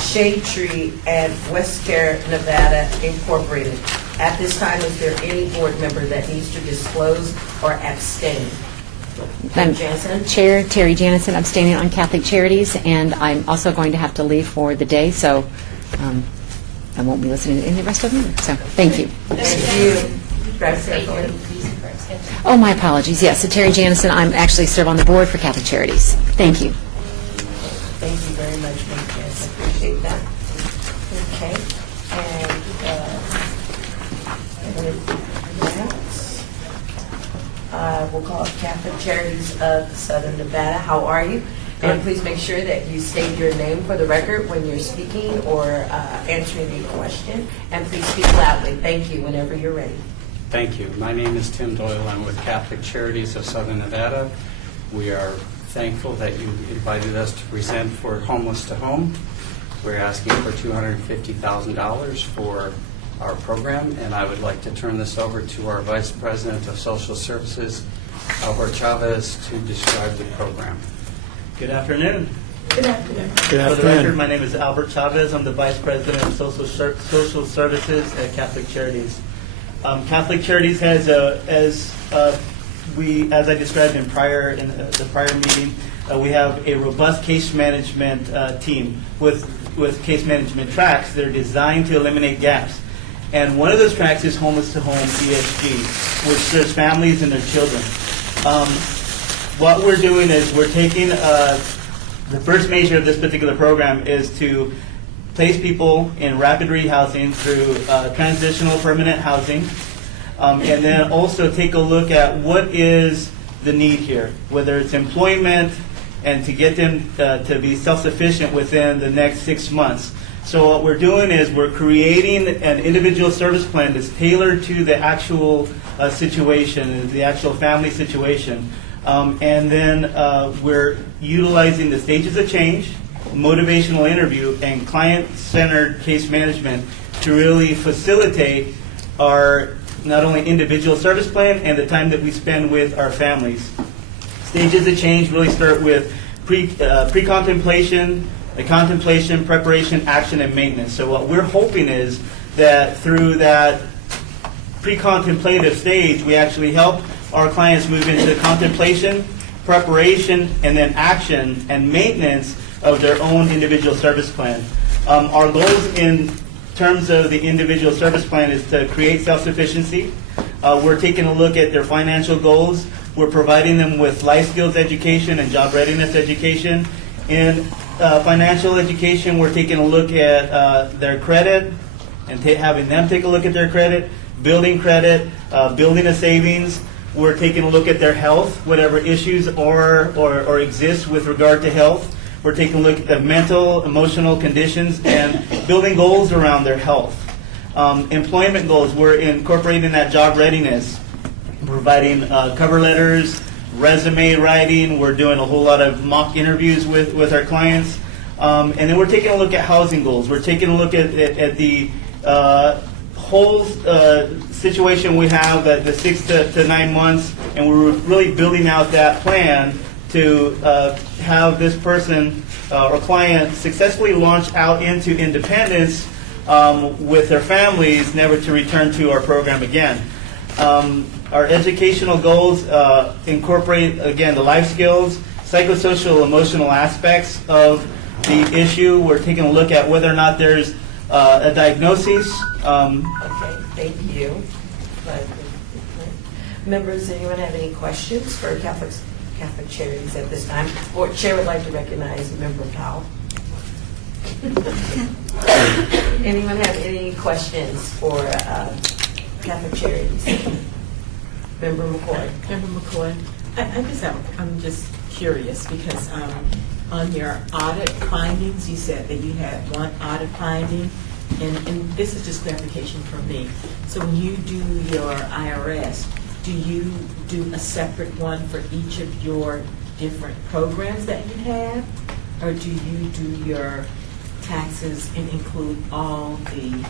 Shade Tree, and West Care Nevada Incorporated. At this time, is there any board member that needs to disclose or abstain? I'm Chair Terry Janison, abstaining on Catholic Charities, and I'm also going to have to leave for the day, so I won't be listening to any of the rest of them. So, thank you. Thank you. Oh, my apologies. Yes, so Terry Janison, I'm actually serve on the board for Catholic Charities. Thank you. Thank you very much, Ms. Janice. I appreciate that. Okay. And we'll call up Catholic Charities of Southern Nevada. How are you? And please make sure that you state your name for the record when you're speaking or answering a question. And please speak loudly. Thank you whenever you're ready. Thank you. My name is Tim Doyle. I'm with Catholic Charities of Southern Nevada. We are thankful that you invited us to present for Homeless to Home. We're asking for $250,000 for our program, and I would like to turn this over to our Vice President of Social Services, Albert Chavez, to describe the program. Good afternoon. Good afternoon. For the record, my name is Albert Chavez. I'm the Vice President of Social Services at Catholic Charities. Catholic Charities has, as I described in the prior meeting, we have a robust case management team with case management tracks that are designed to eliminate gaps. And one of those tracks is Homeless to Home ESG, which serves families and their children. What we're doing is we're taking the first measure of this particular program is to place people in rapid rehousing through transitional permanent housing, and then also take a look at what is the need here, whether it's employment and to get them to be self-sufficient within the next 6 months. So what we're doing is we're creating an individual service plan that's tailored to the actual situation, the actual family situation. And then we're utilizing the stages of change, motivational interview, and client-centered case management to really facilitate our not only individual service plan and the time that we spend with our families. Stages of change really start with pre-contemplation, the contemplation, preparation, action, and maintenance. So what we're hoping is that through that pre-contemplative stage, we actually help our clients move into contemplation, preparation, and then action and maintenance of their own individual service plan. Our goals in terms of the individual service plan is to create self-sufficiency. We're taking a look at their financial goals. We're providing them with life skills education and job readiness education. In financial education, we're taking a look at their credit and having them take a look at their credit, building credit, building a savings. We're taking a look at their health, whatever issues or exist with regard to health. We're taking a look at the mental, emotional conditions and building goals around their health. Employment goals, we're incorporating that job readiness, providing cover letters, resume writing. We're doing a whole lot of mock interviews with our clients. And then we're taking a look at housing goals. We're taking a look at the whole situation we have at the 6 to 9 months, and we're really building out that plan to have this person or client successfully launch out into independence with their families, never to return to our program again. Our educational goals incorporate, again, the life skills, psychosocial, emotional aspects of the issue. We're taking a look at whether or not there's a diagnosis. Okay, thank you. Members, anyone have any questions for Catholic Charities at this time? Or Chair would like to recognize Member Powell. Anyone have any questions for Catholic Charities? Member McCoy. Member McCoy, I'm just curious because on your audit findings, you said that you had one audit finding, and this is just clarification for me. So when you do your IRS, do you do a separate one for each of your different programs that you have, or do you do your taxes and include all the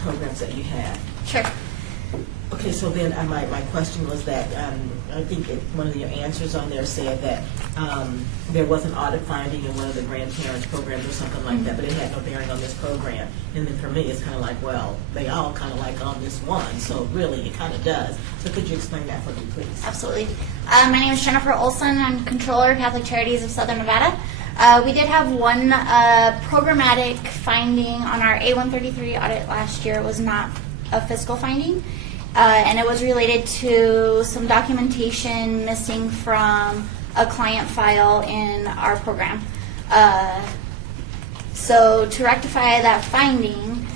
programs that you have? Sure. Okay, so then my question was that I think one of your answers on there said that there was an audit finding in one of the grandparents programs or something like that, but it had no bearing on this program. And then for me, it's kind of like, well, they all kind of like on this one, so really it kind of does. So could you explain that for me, please? Absolutely. My name is Jennifer Olson. I'm Controller, Catholic Charities of Southern Nevada. We did have one programmatic finding on our A133 audit last year. It was not a fiscal finding. And it was related to some documentation missing from a client file in our program. So to rectify that finding,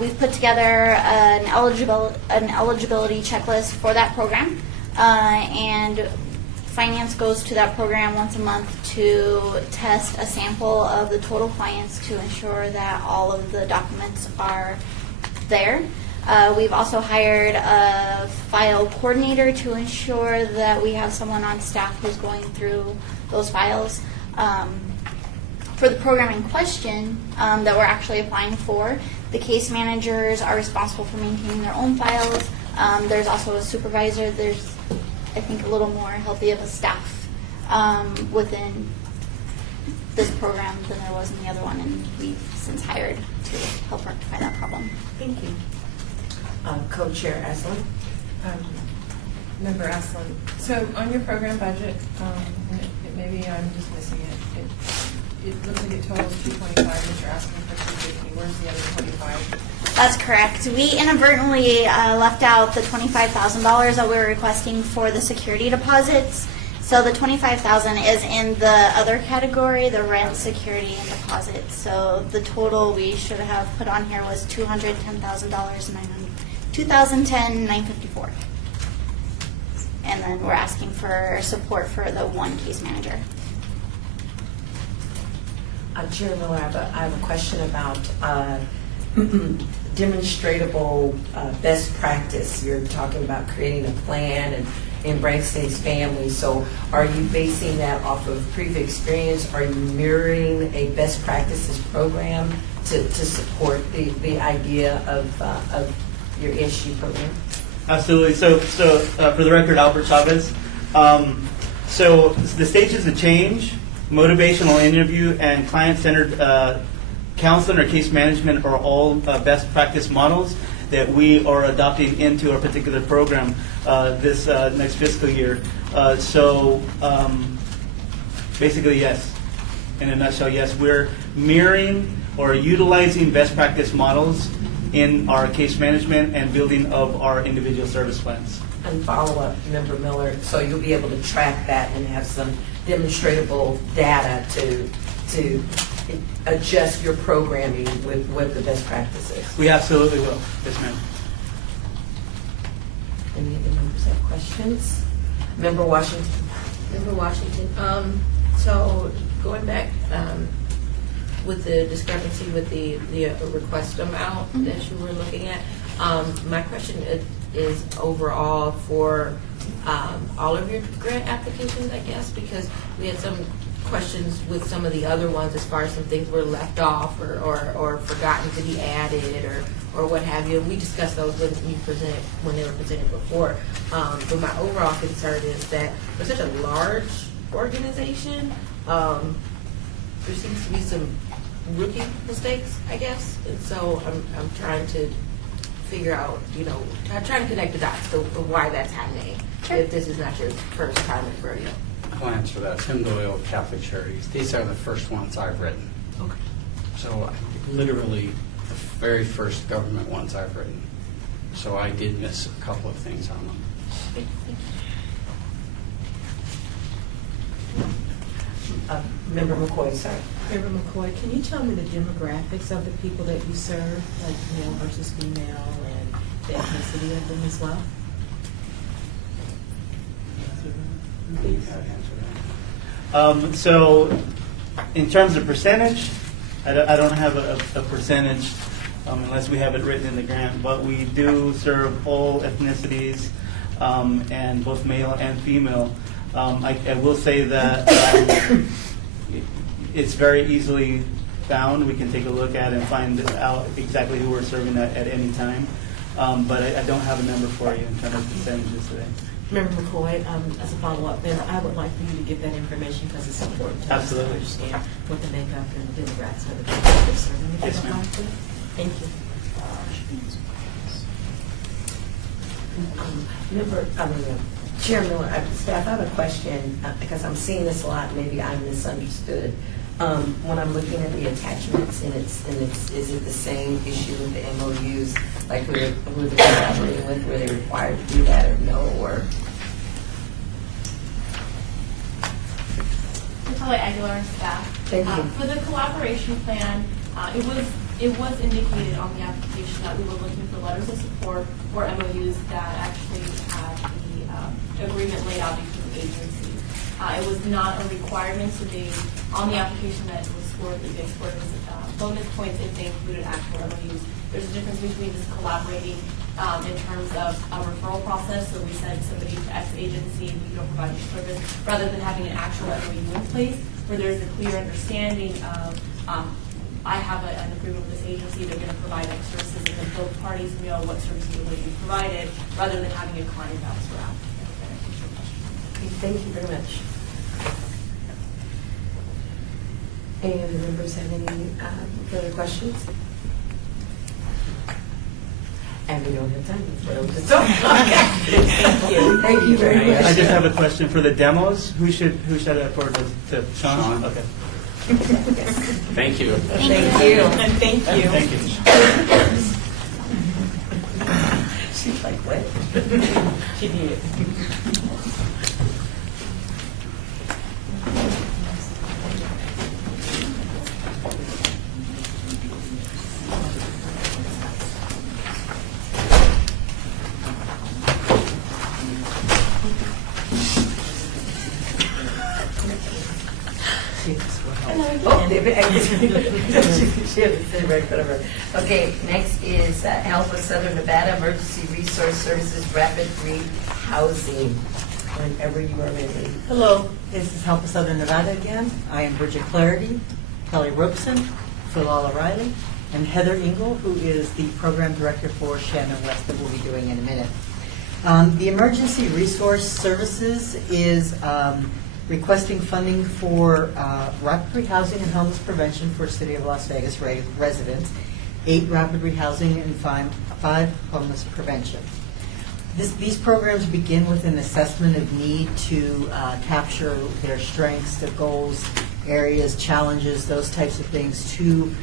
we've put together an eligibility checklist for that program, and finance goes to that program once a month to test a sample of the total clients to ensure that all of the documents are there. We've also hired a file coordinator to ensure that we have someone on staff who's going through those files. For the program in question that we're actually applying for, the case managers are responsible for maintaining their own files. There's also a supervisor. There's, I think, a little more healthy of a staff within this program than there was in the other one, and we've since hired to help rectify that problem. Thank you. Co-Chair Aslan. Member Aslan, so on your program budget, maybe I'm just missing it. It looks like it totals 225, but you're asking for 250. Where's the other 25? That's correct. We inadvertently left out the $25,000 that we were requesting for the security deposits. So the $25,000 is in the other category, the rent, security, and deposits. So the total we should have put on here was $210,954. And then we're asking for support for the one case manager. Chair Miller, I have a question about demonstratable best practice. You're talking about creating a plan and embracing families. So are you basing that off of previous experience? Are you mirroring a best practices program to support the idea of your issue program? Absolutely. So for the record, Albert Chavez. So the stages of change, motivational interview, and client-centered counseling or case management are all best practice models that we are adopting into our particular program this next fiscal year. So basically, yes. In a nutshell, yes. We're mirroring or utilizing best practice models in our case management and building of our individual service plans. And follow-up, Member Miller, so you'll be able to track that and have some demonstratable data to adjust your programming with the best practices. We absolutely will. Yes, ma'am. Any of the members have questions? Member Washington. Member Washington. So going back with the discrepancy with the request amount that you were looking at, my question is overall for all of your grant applications, I guess, because we had some questions with some of the other ones as far as some things were left off or forgotten to be added or what have you. And we discussed those when they were presented before. But my overall concern is that for such a large organization. There seems to be some rookie mistakes, I guess, and so I'm trying to figure out, I'm trying to connect the dots to why that's happening. If this is not your first time at rodeo. I'll answer that. Tim Doyle, Catholic Charities. These are the first ones I've written. Okay. So literally the very first government ones I've written. So I did miss a couple of things on them. Member McCoy, sorry. Member McCoy, can you tell me the demographics of the people that you serve, like male versus female, and the ethnicity of them as well? So, in terms of percentage, I don't have a percentage unless we have it written in the grant, but we do serve all ethnicities and both male and female. I will say that it's very easily found. We can take a look at and find out exactly who we're serving at any time. But I don't have a number for you in terms of percentages today. Member McCoy, as a follow-up, then I would like for you to give that information because it's important to us to Absolutely. understand what the makeup and the demographics of the people that they're serving. If you Yes, don't ma'am. mind, please. Thank you. Chair Miller, staff, I have a question because I'm seeing this a lot. Maybe I misunderstood. When I'm looking at the attachments, is it the same issue with the MOUs? Like who they're collaborating with? Were they required to do that or no? Or Natalia Aguilar, staff. Thank you. For the collaboration plan, it was indicated on the application that we were looking for letters of support or MOUs that actually had the agreement laid out between the agencies. It was not a requirement, so on the application that was scored, they scored as bonus points if they included actual MOUs. There's a difference between just collaborating in terms of a referral process, so we send somebody to X agency and you don't provide your service, rather than having an actual MOU in place where there's a clear understanding of I have an agreement with this agency, they're going to provide X services, and then both parties know what services are going to be provided, rather than having a client bounce around. thank you very much. Any other members have any further questions? And we don't have time for those. Thank you. Thank you very much. I just have a question for the demos. Who should I forward to Sean? Sean. Okay. Thank you. Thank you. And thank you. Thank you. She's like, what? She did. Okay, next is Health of Southern Nevada Emergency Resource Services Rapid Rehousing. Whenever you are ready. Hello, this is Help of Southern Nevada again. I am Bridget Clarity, Kelly Robeson, Philala Riley, and Heather Engel, who is the program director for Shannon West that we'll be doing in a minute. The Emergency Resource Services is requesting funding for rapid rehousing and homeless prevention for City of Las Vegas residents, 8 rapid rehousing and 5 homeless prevention. These programs begin with an assessment of need to capture their strengths, their goals, areas, challenges, those types of things to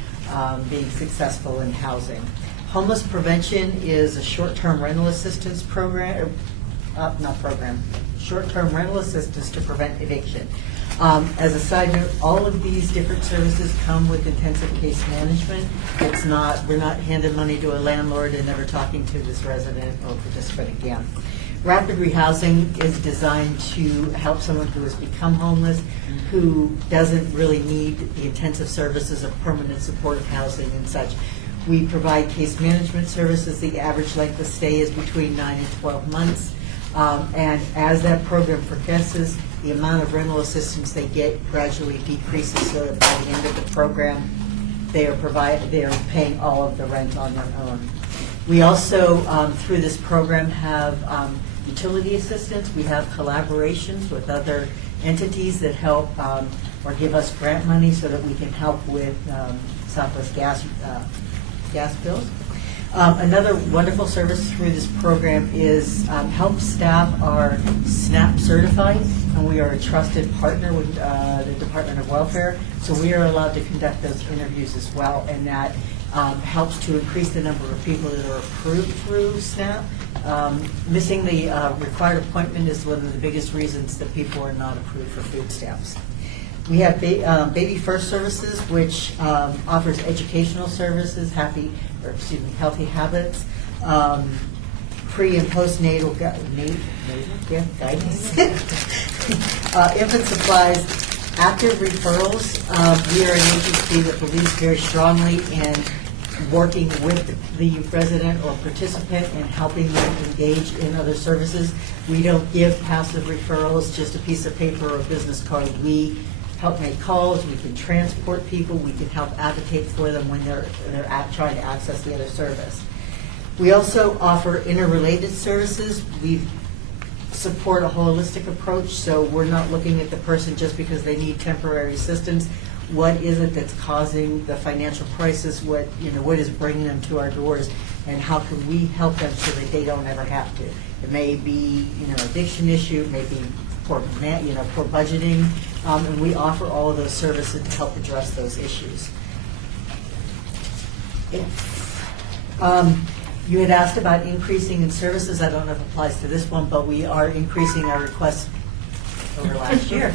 being successful in housing. Homeless prevention is a short-term rental assistance program, short-term rental assistance to prevent eviction. As a side note, all of these different services come with intensive case management. We're not handing money to a landlord and never talking to this resident or participant again. Rapid rehousing is designed to help someone who has become homeless, who doesn't really need the intensive services of permanent supportive housing and such. We provide case management services. The average length of stay is between 9 and 12 months. And as that program progresses, the amount of rental assistance they get gradually decreases, so that by the end of the program, they are paying all of the rent on their own. We also, through this program, have utility assistance. We have collaborations with other entities that help or give us grant money so that we can help with Southwest gas bills. Another wonderful service through this program is help staff are SNAP certified, and we are a trusted partner with the Department of Welfare, so we are allowed to conduct those interviews as well, and that helps to increase the number of people that are approved through SNAP. Missing the required appointment is one of the biggest reasons that people are not approved for food stamps. We have Baby First Services, which offers educational services, healthy habits, pre and postnatal guidance, infant supplies, active referrals. We are an agency that believes very strongly in working with the resident or participant and helping them engage in other services. We don't give passive referrals, just a piece of paper or a business card. We help make calls, we can transport people, we can help advocate for them when they're trying to access the other service. We also offer interrelated services. We support a holistic approach, so we're not looking at the person just because they need temporary assistance. What is it that's causing the financial crisis? What is bringing them to our doors, and how can we help them so that they don't ever have to? It may be addiction issue, it may be poor budgeting, and we offer all of those services to help address those issues. You had asked about increasing in services. I don't know if it applies to this one, but we are increasing our requests over last year.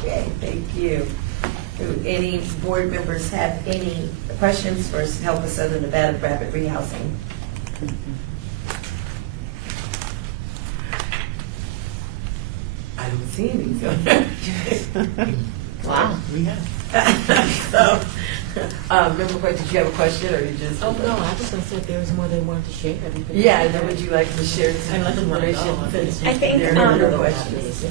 Okay, thank you. Do any board members have any questions for Help of Southern Nevada Rapid Rehousing? I don't see any. Wow. We have. So, Member White, did you have a question, or you just? Oh, no, I was going to say if there was more they wanted to share. Yeah, and then would you like to share some information? I think, There are no questions.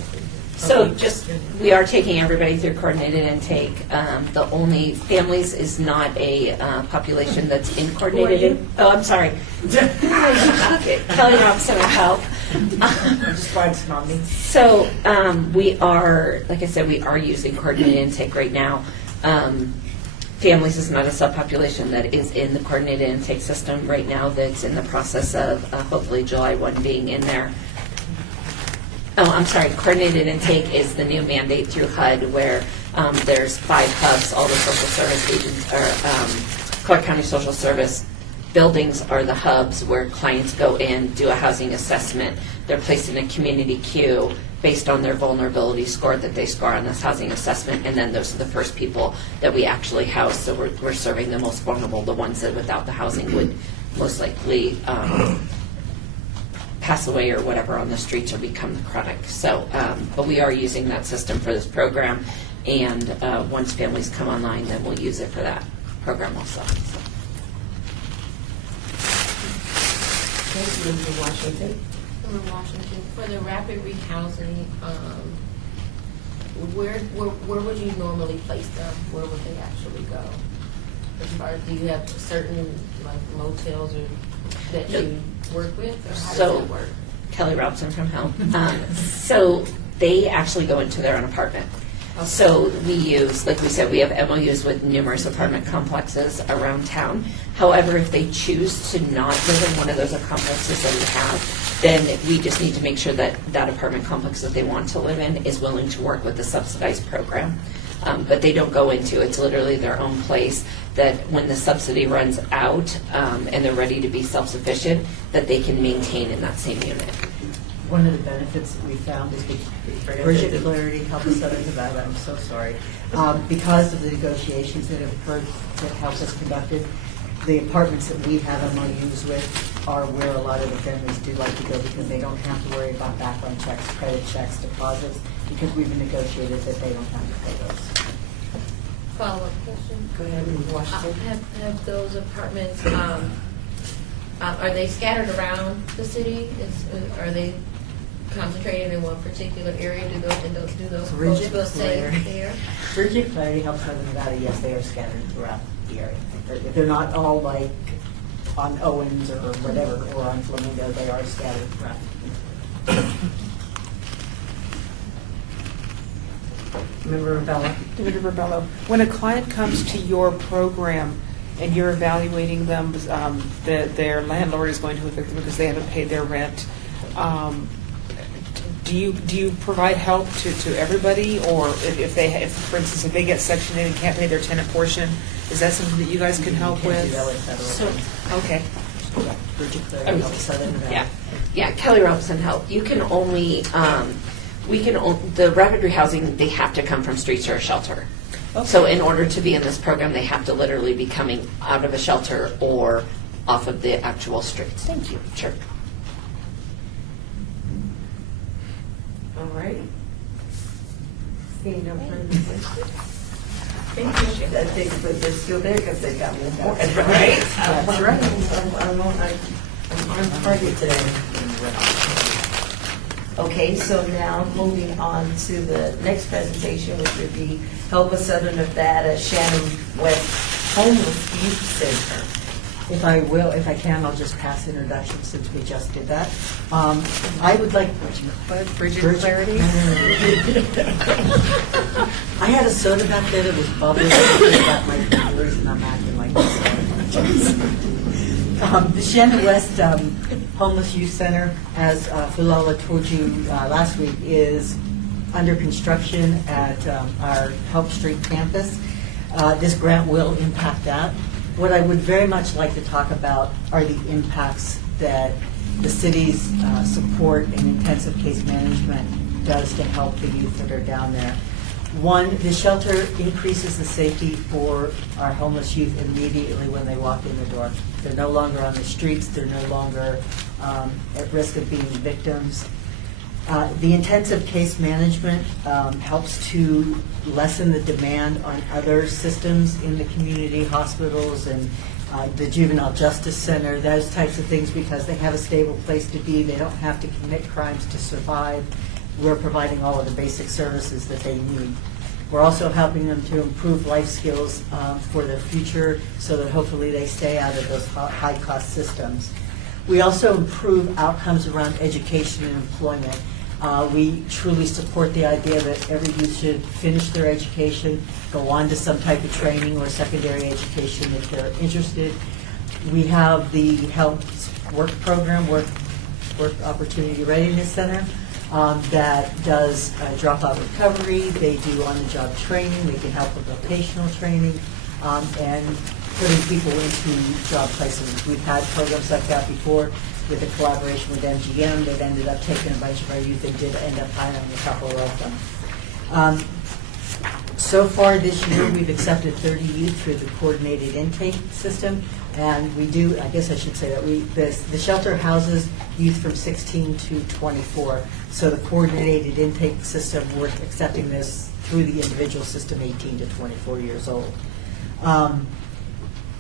So just, we are taking everybody through coordinated intake. The only families is not a population that's in coordinated. Oh, I'm sorry. Kelly Robinson will help. Just find some on me. So we are, like I said, we are using coordinated intake right now. Families is not a subpopulation that is in the coordinated intake system right now that's in the process of hopefully July 1 being in there. Oh, I'm sorry. Coordinated intake is the new mandate through HUD where there's 5 hubs. All the social service agents or Clark County Social Service buildings are the hubs where clients go in, do a housing assessment. They're placed in a community queue based on their vulnerability score that they score on this housing assessment, and then those are the first people that we actually house. So we're serving the most vulnerable, the ones that without the housing would most likely pass away or whatever on the streets or become chronic. So, but we are using that system for this program, and once families come online, then we'll use it for that program also. So. Thank you, Mr. Washington. From Washington, for the rapid rehousing, where would you normally place them? Where would they actually go? As far as, do you have certain like motels or that you work with, or how does it work? Kelly Robinson from Help. So they actually go into their own apartment. Okay. So we use, like we said, we have MOUs with numerous apartment complexes around town. However, if they choose to not live in one of those complexes that we have, then we just need to make sure that that apartment complex that they want to live in is willing to work with the subsidized program. But they don't go into, it's literally their own place that when the subsidy runs out and they're ready to be self-sufficient, that they can maintain in that same unit. One of the benefits that we found is Bridget Clarity, Help of Southern Nevada, I'm so sorry, because of the negotiations that have occurred that Help has conducted, the apartments that we have MOUs with are where a lot of the families do like to go because they don't have to worry about background checks, credit checks, deposits, because we've negotiated that they don't have to pay those. Follow-up question? Go ahead, Ms. Washington. Have those apartments, are they scattered around the city? Are they concentrated in one particular area? Do those folks will stay there? Bridget Clarity, Help Southern Nevada, yes, they are scattered throughout the area. They're not all like on Owens or whatever, or on Flamingo, they are scattered throughout. Member Rebella. Member Rebello, when a client comes to your program and you're evaluating them, their landlord is going to evict them because they haven't paid their rent. Do you provide help to everybody, or if for instance, if they get Section 8 and can't pay their tenant portion, is that something that you guys can help with? Okay. Bridget Clary, help Southern Nevada. Yeah, Kelly Robinson Help. You can only, the rapid rehousing, they have to come from streets or a shelter. Okay. So in order to be in this program, they have to literally be coming out of a shelter or off of the actual streets. Thank you. Sure. All right. Seeing no further questions? Thank you. I think but they're still there because they got me more. Right. That's right. I'm on target today. Okay, so now moving on to the next presentation, which would be Help of Southern Nevada Shannon West Homeless Youth Center. If I can, I'll just pass introduction since we just did that. I would like Bridget Clarity. I had a soda back there that was bubbling. I got my fingers and I'm acting like this. The Shannon West Homeless Youth Center, as Philala told you last week, is under construction at our Help Street campus. This grant will impact that. What I would very much like to talk about are the impacts that the city's support and intensive case management does to help the youth that are down there. One, the shelter increases the safety for our homeless youth immediately when they walk in the door. They're no longer on the streets. They're no longer at risk of being victims. The intensive case management helps to lessen the demand on other systems in the community, hospitals and the Juvenile Justice Center, those types of things, because they have a stable place to be. They don't have to commit crimes to survive. We're providing all of the basic services that they need. We're also helping them to improve life skills for their future so that hopefully they stay out of those high-cost systems. We also improve outcomes around education and employment. We truly support the idea that every youth should finish their education, go on to some type of training or secondary education if they're interested. We have the Help Work Program, Work Opportunity Readiness Center, that does dropout recovery. They do on-the-job training. They can help with vocational training and putting people into job placements. We've had programs like that before with a collaboration with MGM. They've ended up taking a bunch of our youth and did end up hiring a couple of them. So far this year, we've accepted 30 youth through the coordinated intake system, and we do, I guess I should say that the shelter houses youth from 16 to 24, so the coordinated intake system, we're accepting this through the individual system, 18 to 24 years old.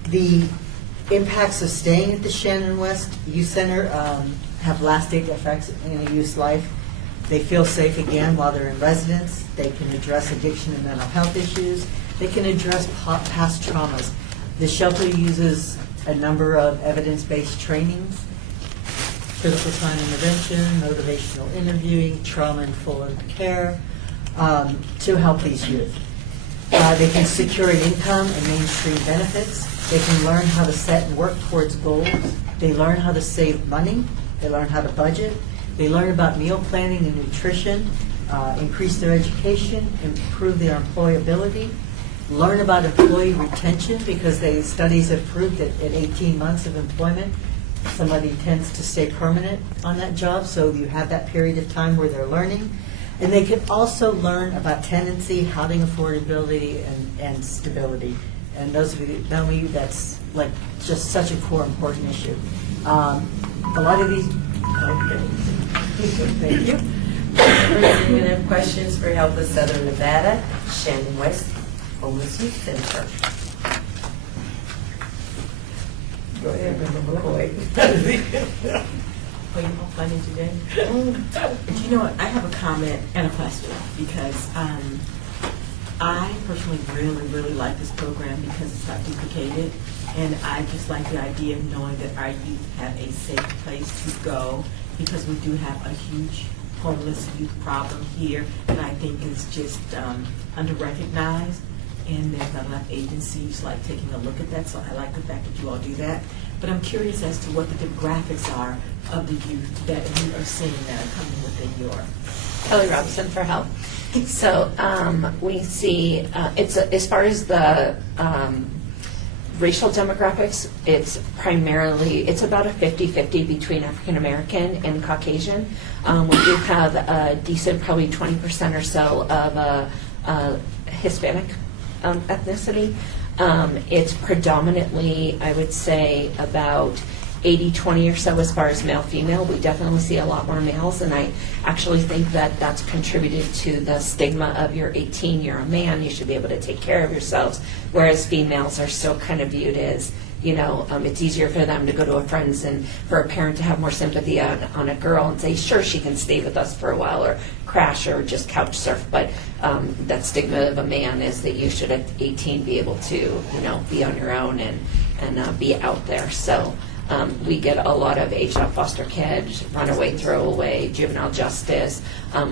The impacts of staying at the Shannon West Youth Center have lasting effects in a youth's life. They feel safe again while they're in residence. They can address addiction and mental health issues. They can address past traumas. The shelter uses a number of evidence-based trainings: critical time intervention, motivational interviewing, trauma-informed care, to help these youth. They can secure an income and mainstream benefits. They can learn how to set and work towards goals. They learn how to save money. They learn how to budget. They learn about meal planning and nutrition, increase their education, improve their employability, learn about employee retention, because studies have proved that at 18 months of employment, somebody tends to stay permanent on that job, so you have that period of time where they're learning. And they can also learn about tenancy, housing affordability, and stability. And those of you that know me, that's like just such a core important issue. A lot of these, okay. Thank you. Anyone have questions for Help of Southern Nevada Shannon West Homeless Youth Center? Go ahead, Member McCoy. Are you all funny today? But you know what? I have a comment and a question, because I personally really like this program because it's not duplicated. And I just like the idea of knowing that our youth have a safe place to go, because we do have a huge homeless youth problem here that I think is just under-recognized, and there's not enough agencies like taking a look at that, so I like the fact that you all do that. But I'm curious as to what the demographics are of the youth that you are seeing that are coming within your... Kelly Robinson for Help. So we see, it's as far as the racial demographics, it's about a 50-50 between African American and Caucasian. We do have a decent, probably 20% or so of Hispanic ethnicity. It's predominantly, I would say, about 80-20 or so as far as male-female. We definitely see a lot more males, and I actually think that that's contributed to the stigma of you're 18, you're a man, you should be able to take care of yourselves, whereas females are still kind of viewed as, it's easier for them to go to a friend's and for a parent to have more sympathy on a girl and say, sure, she can stay with us for a while or crash or just couch surf. But that stigma of a man is that you should at 18 be able to, be on your own and be out there. So we get a lot of aged out foster kids, runaway, throwaway, juvenile justice, a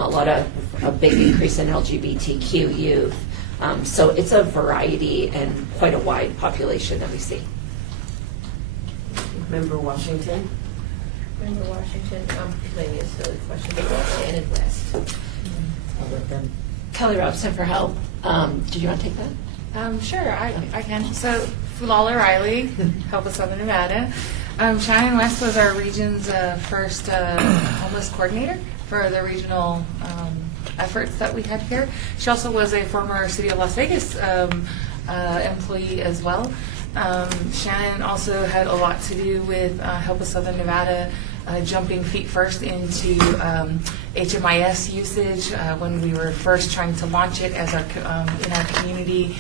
big increase in LGBTQ youth. So it's a variety and quite a wide population that we see. Member Washington. Member Washington, maybe a silly question, but Shannon West. I'll let them. Kelly Robson for Help. Did you want to take that? Sure, I can. So, Fulala Riley, Help of Southern Nevada. Shannon West was our region's first homeless coordinator for the regional efforts that we had here. She also was a former City of Las Vegas employee as well. Shannon also had a lot to do with Help of Southern Nevada jumping feet first into HMIS usage when we were first trying to launch it as in our community.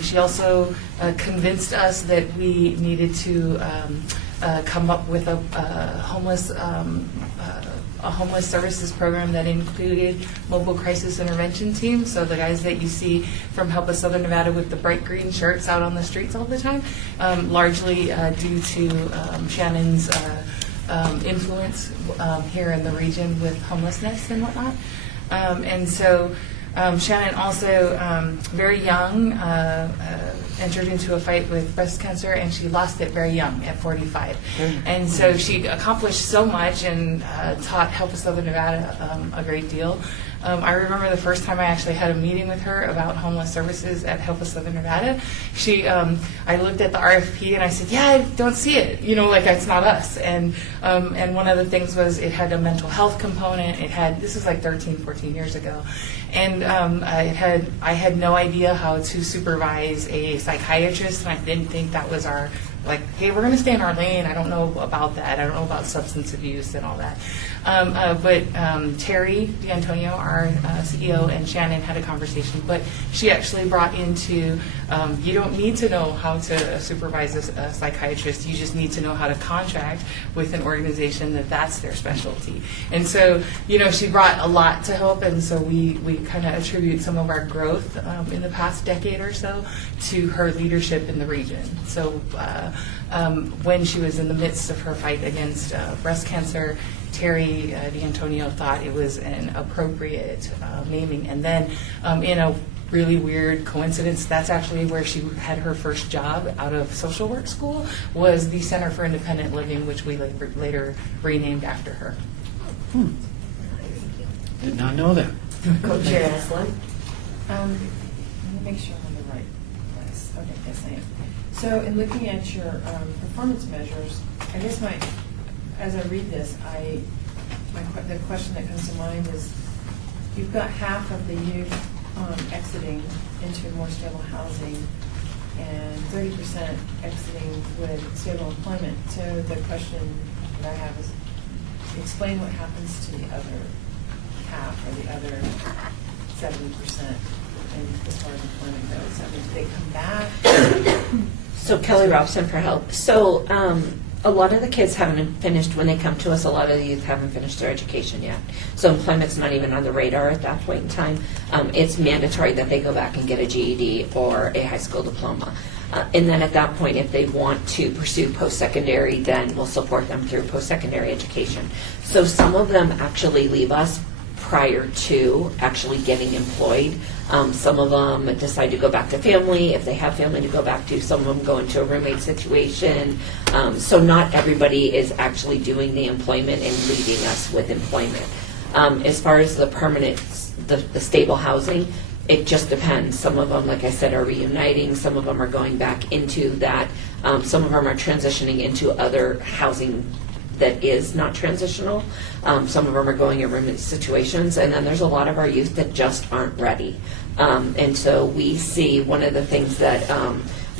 She also convinced us that we needed to come up with a homeless services program that included mobile crisis intervention teams. So the guys that you see from Help of Southern Nevada with the bright green shirts out on the streets all the time, largely due to Shannon's influence here in the region with homelessness and whatnot. And so Shannon also, very young, entered into a fight with breast cancer, and she lost it very young at 45. And so she accomplished so much and taught Help of Southern Nevada a great deal. I remember the first time I actually had a meeting with her about homeless services at Help of Southern Nevada. I looked at the RFP and I said, yeah, I don't see it. It's not us. And one of the things was it had a mental health component. This is like 13, 14 years ago. And I had no idea how to supervise a psychiatrist, and I didn't think that was our, hey, we're going to stay in our lane. I don't know about that. I don't know about substance abuse and all that. But Terry D'Antonio, our CEO, and Shannon had a conversation, but she actually brought into, you don't need to know how to supervise a psychiatrist. You just need to know how to contract with an organization that's their specialty. And so, she brought a lot to Help, and so we kind of attribute some of our growth in the past decade or so to her leadership in the region. So when she was in the midst of her fight against breast cancer, Terry D'Antonio thought it was an appropriate naming. And then in a really weird coincidence, that's actually where she had her first job out of social work school, was the Center for Independent Living, which we later renamed after her. Did not know that. Co-chair Aslan. Let me make sure I'm in the right place. Okay, yes I am. So in looking at your performance measures, I guess as I read this, the question that comes to mind is, you've got half of the youth exiting into more stable housing and 30% exiting with stable employment. So the question that I have is, explain what happens to the other half or the other 70% as far as employment goes. I mean, do they come back? So Kelly Robson for Help. So a lot of the kids haven't finished, when they come to us, a lot of the youth haven't finished their education yet. So employment's not even on the radar at that point in time. It's mandatory that they go back and get a GED or a high school diploma. And then at that point, if they want to pursue post-secondary, then we'll support them through post-secondary education. So some of them actually leave us prior to actually getting employed. Some of them decide to go back to family, if they have family to go back to. Some of them go into a roommate situation. So not everybody is actually doing the employment and leaving us with employment. As far as the permanent, the stable housing, it just depends. Some of them, like I said, are reuniting. Some of them are going back into that. Some of them are transitioning into other housing that is not transitional. Some of them are going in roommate situations, and then there's a lot of our youth that just aren't ready. And so we see one of the things that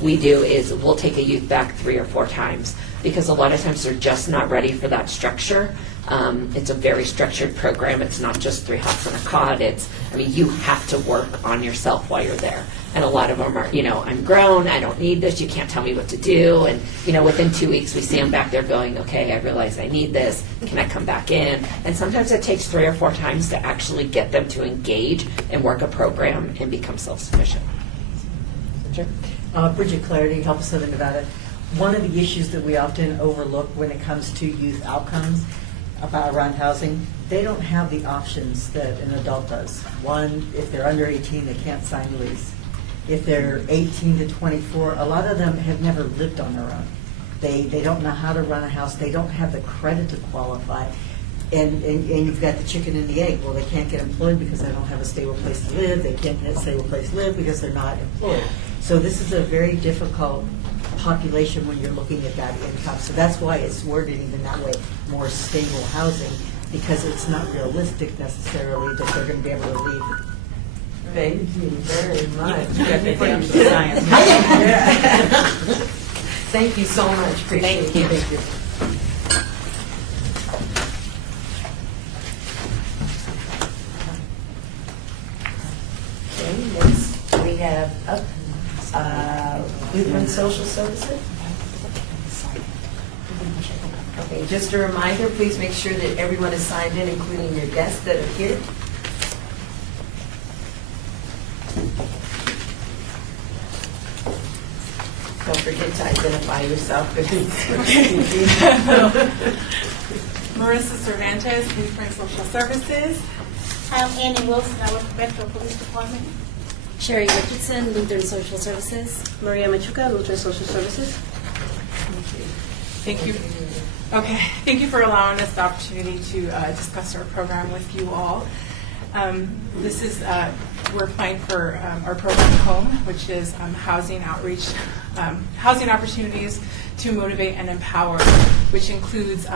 we do is we'll take a youth back 3 or 4 times, because a lot of times they're just not ready for that structure. It's a very structured program. It's not just 3 hops and a cot. You have to work on yourself while you're there. And a lot of them are, I'm grown, I don't need this, you can't tell me what to do. And, within 2 weeks we see them back there going, okay, I realize I need this, can I come back in? And sometimes it takes 3 or 4 times to actually get them to engage and work a program and become self-sufficient. Sure. Bridget Clarity, Help of Southern Nevada. One of the issues that we often overlook when it comes to youth outcomes around housing, they don't have the options that an adult does. One, if they're under 18, they can't sign a lease. If they're 18 to 24, a lot of them have never lived on their own. They don't know how to run a house. They don't have the credit to qualify. And you've got the chicken and the egg. Well, they can't get employed because they don't have a stable place to live. They can't get a stable place to live because they're not employed. So this is a very difficult population when you're looking at that income. So that's why it's worded even that way, more stable housing, because it's not realistic necessarily that they're going to be able to leave. Thank you very much. Thank you so much. Appreciate it. Thank you. Okay, next we have Lutheran Social Services. Okay, just a reminder, please make sure that everyone is signed in, including your guests that are here. Don't forget to identify yourself. Marissa Cervantes, Lutheran Social Services. I'm Annie Wilson, I work for Metro Police Department. Sherry Richardson, Lutheran Social Services. Maria Machuca, Lutheran Social Services. Thank you. Okay, thank you for allowing us the opportunity to discuss our program with you all. This is, we're applying for our program HOME, which is housing outreach, housing opportunities to motivate and empower, which includes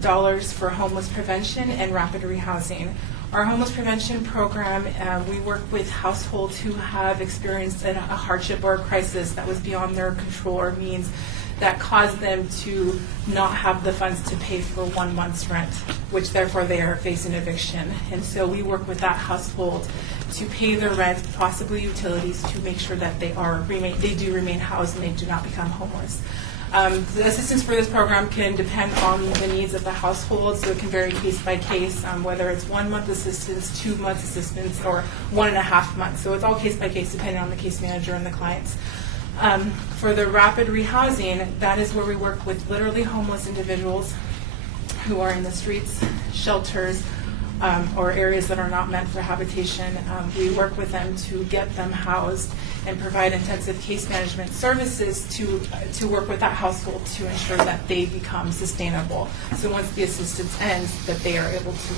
dollars for homeless prevention and rapid rehousing. Our homeless prevention program, we work with households who have experienced a hardship or a crisis that was beyond their control or means, that caused them to not have the funds to pay for 1 month's rent, which therefore they are facing eviction. And so we work with that household to pay their rent, possibly utilities, to make sure that they do remain housed and they do not become homeless. The assistance for this program can depend on the needs of the household, so it can vary case by case, whether it's 1 month assistance, 2 months assistance, or 1.5 months. So it's all case by case, depending on the case manager and the clients. For the rapid rehousing, that is where we work with literally homeless individuals who are in the streets, shelters, or areas that are not meant for habitation. We work with them to get them housed and provide intensive case management services to work with that household to ensure that they become sustainable. So once the assistance ends, that they are able to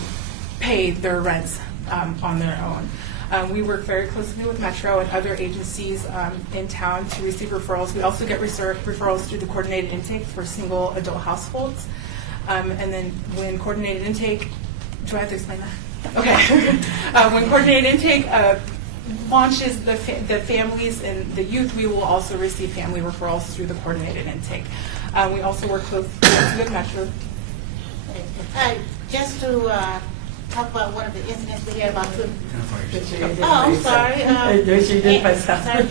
pay their rents on their own. We work very closely with Metro and other agencies in town to receive referrals. We also get referrals through the coordinated intake for single adult households. And then when coordinated intake, do I have to explain that? Okay. When coordinated intake launches the families and the youth, we will also receive family referrals through the coordinated intake. We also work closely with Metro. Just to talk about one of the incidents we heard about. I'm sorry.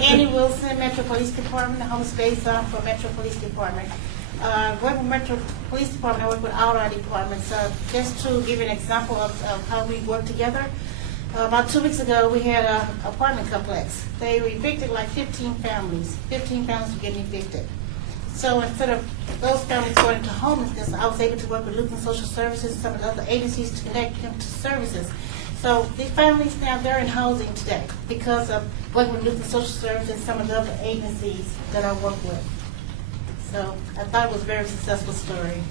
Annie Wilson, Metro Police Department, the home space for Metro Police Department. Work with Metro Police Department, I work with all our departments. Just to give an example of how we work together, About 2 weeks ago, we had an apartment complex. They evicted like 15 families. 15 families were getting evicted. So instead of those families going into homelessness, I was able to work with Lutheran Social Services and some of the other agencies to connect them to services. So these families now, they're in housing today because of working with Lutheran Social Services and some of the other agencies that I work with. So I thought it was a very successful story.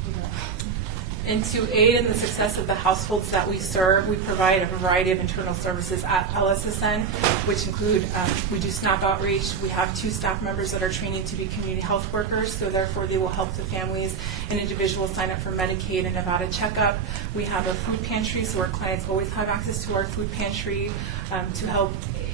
And to aid in the success of the households that we serve, we provide a variety of internal services at LSSN, which include, we do SNAP outreach. We have 2 staff members that are training to be community health workers, so therefore they will help the families and individuals sign up for Medicaid and Nevada checkup. We have a food pantry, so our clients always have access to our food pantry to help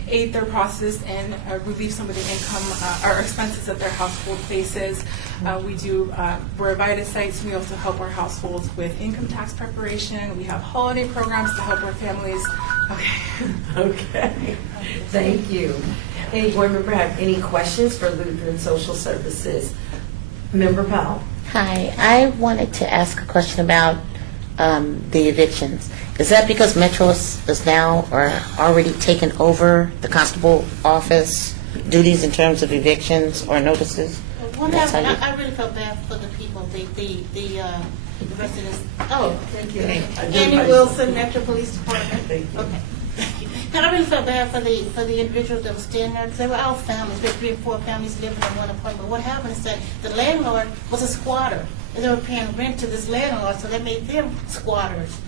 aid their process and relieve some of the income or expenses that their household faces. We're a VITA site, so we also help our households with income tax preparation. We have holiday programs to help our families. Okay. Thank you. Any board member have any questions for Lutheran Social Services? Member Powell. Hi, I wanted to ask a question about the evictions. Is that because Metro is now or already taken over the constable office duties in terms of evictions or notices? I really felt bad for the people, the residents. Oh, thank you. Annie Wilson, Metro Police Department. Okay. Thank you. And I really felt bad for the individuals that were staying there because they were all families. There were 3 or 4 families living in one apartment. What happened is that the landlord was a squatter. And they were paying rent to this landlord, so they made them squatters.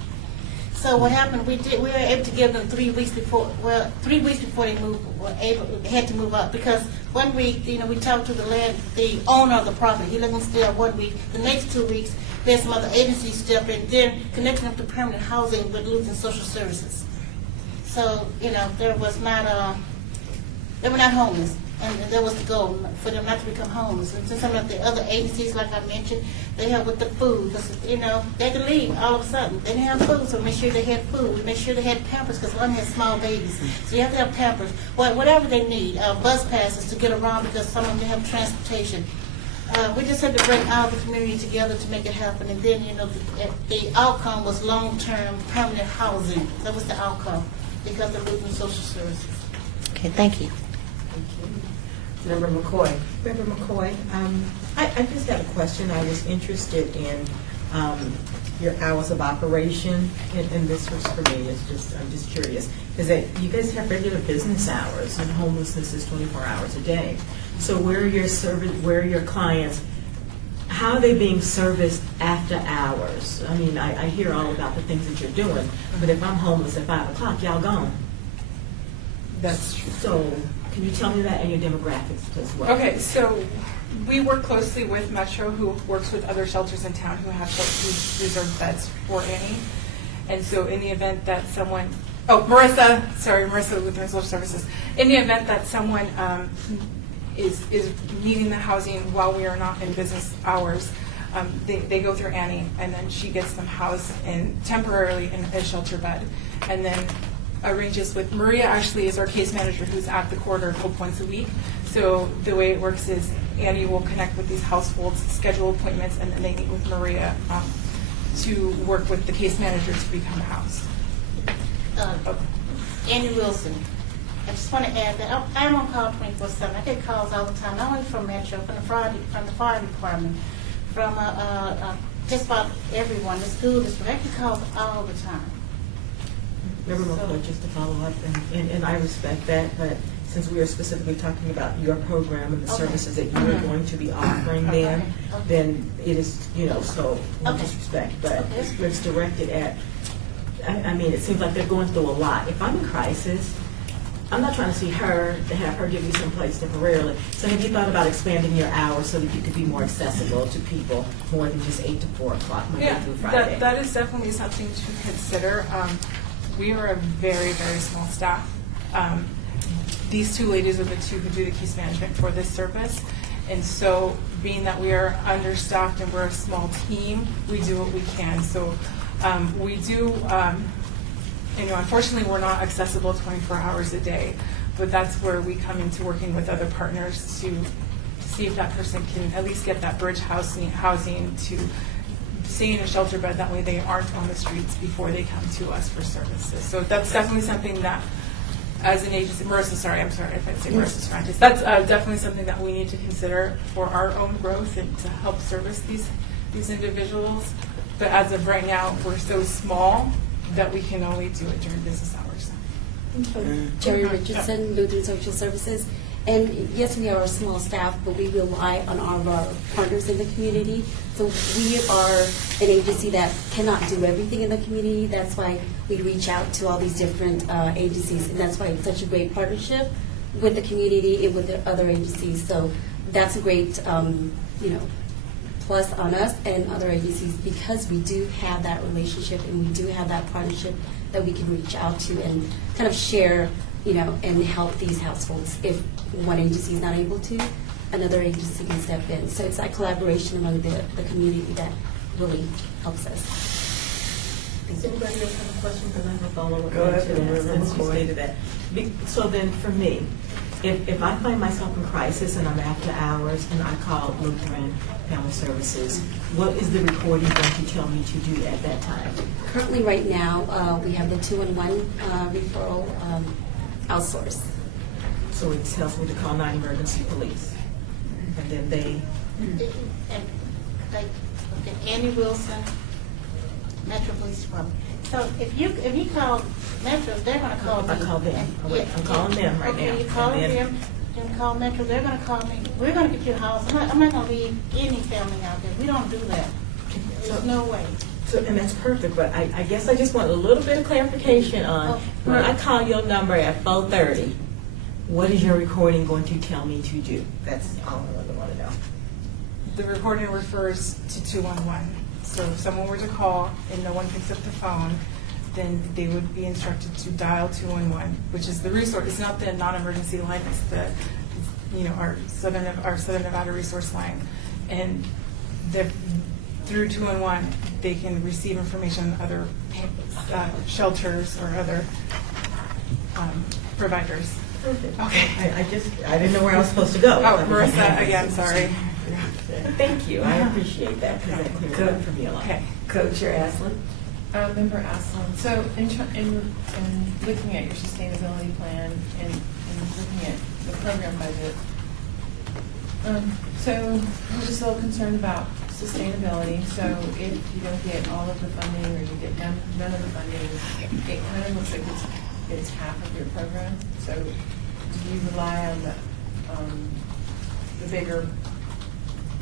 So what happened? We were able to give them 3 weeks before. Well, 3 weeks before they had to move up because 1 week, we talked to the owner of the property. He let them stay 1 week. The next 2 weeks, there's some other agencies step in, then connecting them to permanent housing with Lutheran Social Services. So there was not they were not homeless, and that was the goal for them not to become homeless. And some of the other agencies, like I mentioned, they help with the food because they could leave all of a sudden. They didn't have food, so make sure they had food. We make sure they had Pampers because one has small babies, so you have to have Pampers. Whatever they need, bus passes to get around because some of them have transportation. We just had to bring all the community together to make it happen, and then the outcome was long-term permanent housing. That was the outcome because of Lutheran Social Services. Okay, thank you. Member McCoy. Member McCoy, I just had a question. I was interested in your hours of operation, and this was for me. I'm just curious because you guys have regular business hours, and homelessness is 24 hours a day. So where are your clients? How are they being serviced after hours? I mean, I hear all about the things that you're doing, but if I'm homeless at 5 o'clock, y'all gone. That's true. So can you tell me that and your demographics as well? Okay, so we work closely with Metro, who works with other shelters in town who have reserved beds for Annie. And so in the event that someone, Marissa with Lutheran Social Services, in the event that someone is needing the housing while we are not in business hours, they go through Annie, and then she gets them housed temporarily in a shelter bed. And then arranges with Maria, actually, is our case manager who's at the corridor once a week. So the way it works is Annie will connect with these households, schedule appointments, and then they meet with Maria to work with the case manager to become housed. Annie Wilson. I just want to add that I'm on call 24/7. I get calls all the time, not only from Metro, from the fire department, from just about everyone, the school district. I get calls all the time. Member McCoy, just to follow up, and I respect that, but since we are specifically talking about your program and the services that you are going to be offering there, then it is, so no disrespect, but it's directed at, I mean, it seems like they're going through a lot. If I'm in crisis, I'm not trying to see her, to have her give you some place temporarily. So have you thought about expanding your hours so that you could be more accessible to people more than just 8 to 4 o'clock Monday through Friday? That is definitely something to consider. We are a very, very small staff. These 2 ladies are the 2 who do the case management for this service. And so being that we are understaffed and we're a small team, we do what we can. So we do, unfortunately we're not accessible 24 hours a day, but that's where we come into working with other partners to see if that person can at least get that bridge housing to stay in a shelter bed. That way they aren't on the streets before they come to us for services. So that's definitely something that, as an agency, I'm sorry if I say Marissa Cervantes, that's definitely something that we need to consider for our own growth and to help service these individuals. But as of right now, we're so small that we can only do it during business hours. Jerry Richardson, Lutheran Social Services. And yes, we are a small staff, but we rely on all of our partners in the community. So we are an agency that cannot do everything in the community. That's why we reach out to all these different agencies, and that's why it's such a great partnership with the community and with the other agencies. So that's a great, plus on us and other agencies, because we do have that relationship and we do have that partnership that we can reach out to and kind of share, and help these households. If one agency is not able to, another agency can step in. So it's that collaboration among the community that really helps us. Does anybody else have a question? Because I have a follow-up. Go ahead. Since you stated that. So then for me, if I find myself in crisis and I'm after hours and I call Lutheran Family Services, what is the recording going to tell me to do at that time? Currently, right now, we have the 211 referral outsource. So it tells me to call non-emergency police. And then they... Annie Wilson, Metro Police Department. So if you call Metro, they're going to call me. I call them. I'm calling them right now. Okay, you call them, then call Metro, they're going to call me. We're going to get you a house. I'm not going to leave any family out there. We don't do that. There's no way. So, and that's perfect, but I guess I just want a little bit of clarification on, when I call your number at 4:30, what is your recording going to tell me to do? That's all I really want to know. The recording refers to 211. So if someone were to call and no one picks up the phone, then they would be instructed to dial 211, which is the resource. It's not the non-emergency line. It's the, our Southern Nevada resource line, and through 211, they can receive information on other shelters or other providers. Perfect. Okay. I didn't know where I was supposed to go. Oh, Marissa, again, sorry. Thank you. I appreciate that, because that cleared it up for me a lot. Okay. Co-Chair Aslan? Member Aslan, so in looking at your sustainability plan and looking at the program budget, so I'm just a little concerned about sustainability. So if you don't get all of the funding or you get none of the funding, it kind of looks like it's half of your program. So do you rely on the bigger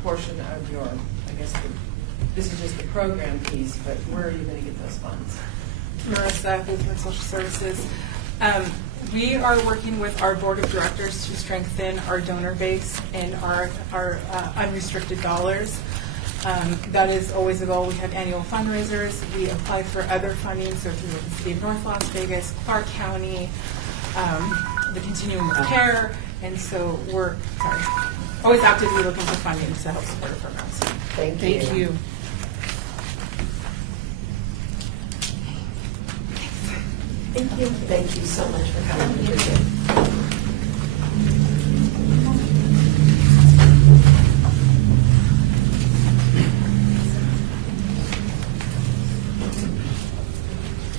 portion of your, I guess, this is just the program piece, but where are you going to get those funds? Marissa, Lutheran Social Services. We are working with our board of directors to strengthen our donor base and our unrestricted dollars. That is always a goal. We have annual fundraisers. We apply for other funding, so through the City of North Las Vegas, Clark County, the Continuum of Care, and so we're always actively looking for funding to help support our programs. Thank you. Thank you. Thank you so much for coming. Appreciate it.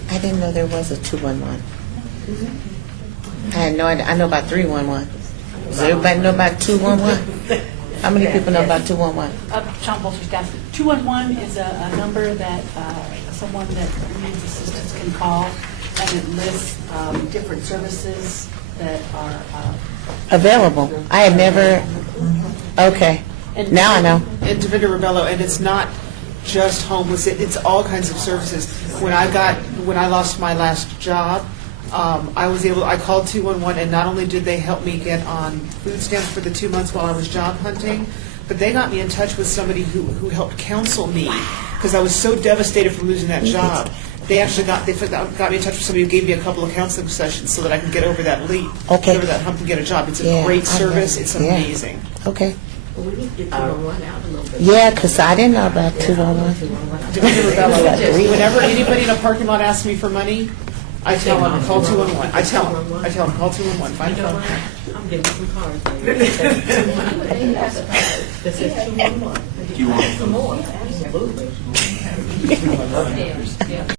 I didn't know there was a 211. I had no idea. I know about 311. Does everybody know about 211? How many people know about 211? Sean Bolster, staff. 211 is a number that someone that needs assistance can call, and it lists different services that are Available. I had never. Okay. Now I know. And Davinda Rebello, and it's not just homeless, it's all kinds of services. When I lost my last job, I called 211, and not only did they help me get on food stamps for the 2 months while I was job hunting, but they got me in touch with somebody who helped counsel me, because I was so devastated from losing that job. They actually got me in touch with somebody who gave me a couple of counseling sessions so that I could get over that leap, get over that hump and get a job. It's a great service. It's amazing. Okay. Well, we need to get 211 out a little bit. Yeah, because I didn't know about 211. Davinda Rebello. Whenever anybody in a parking lot asks me for money, I tell them, call 211. I tell them, call 211. Find a phone. I'm getting some cards. That says 211. Do you want some more? Absolutely. Aye.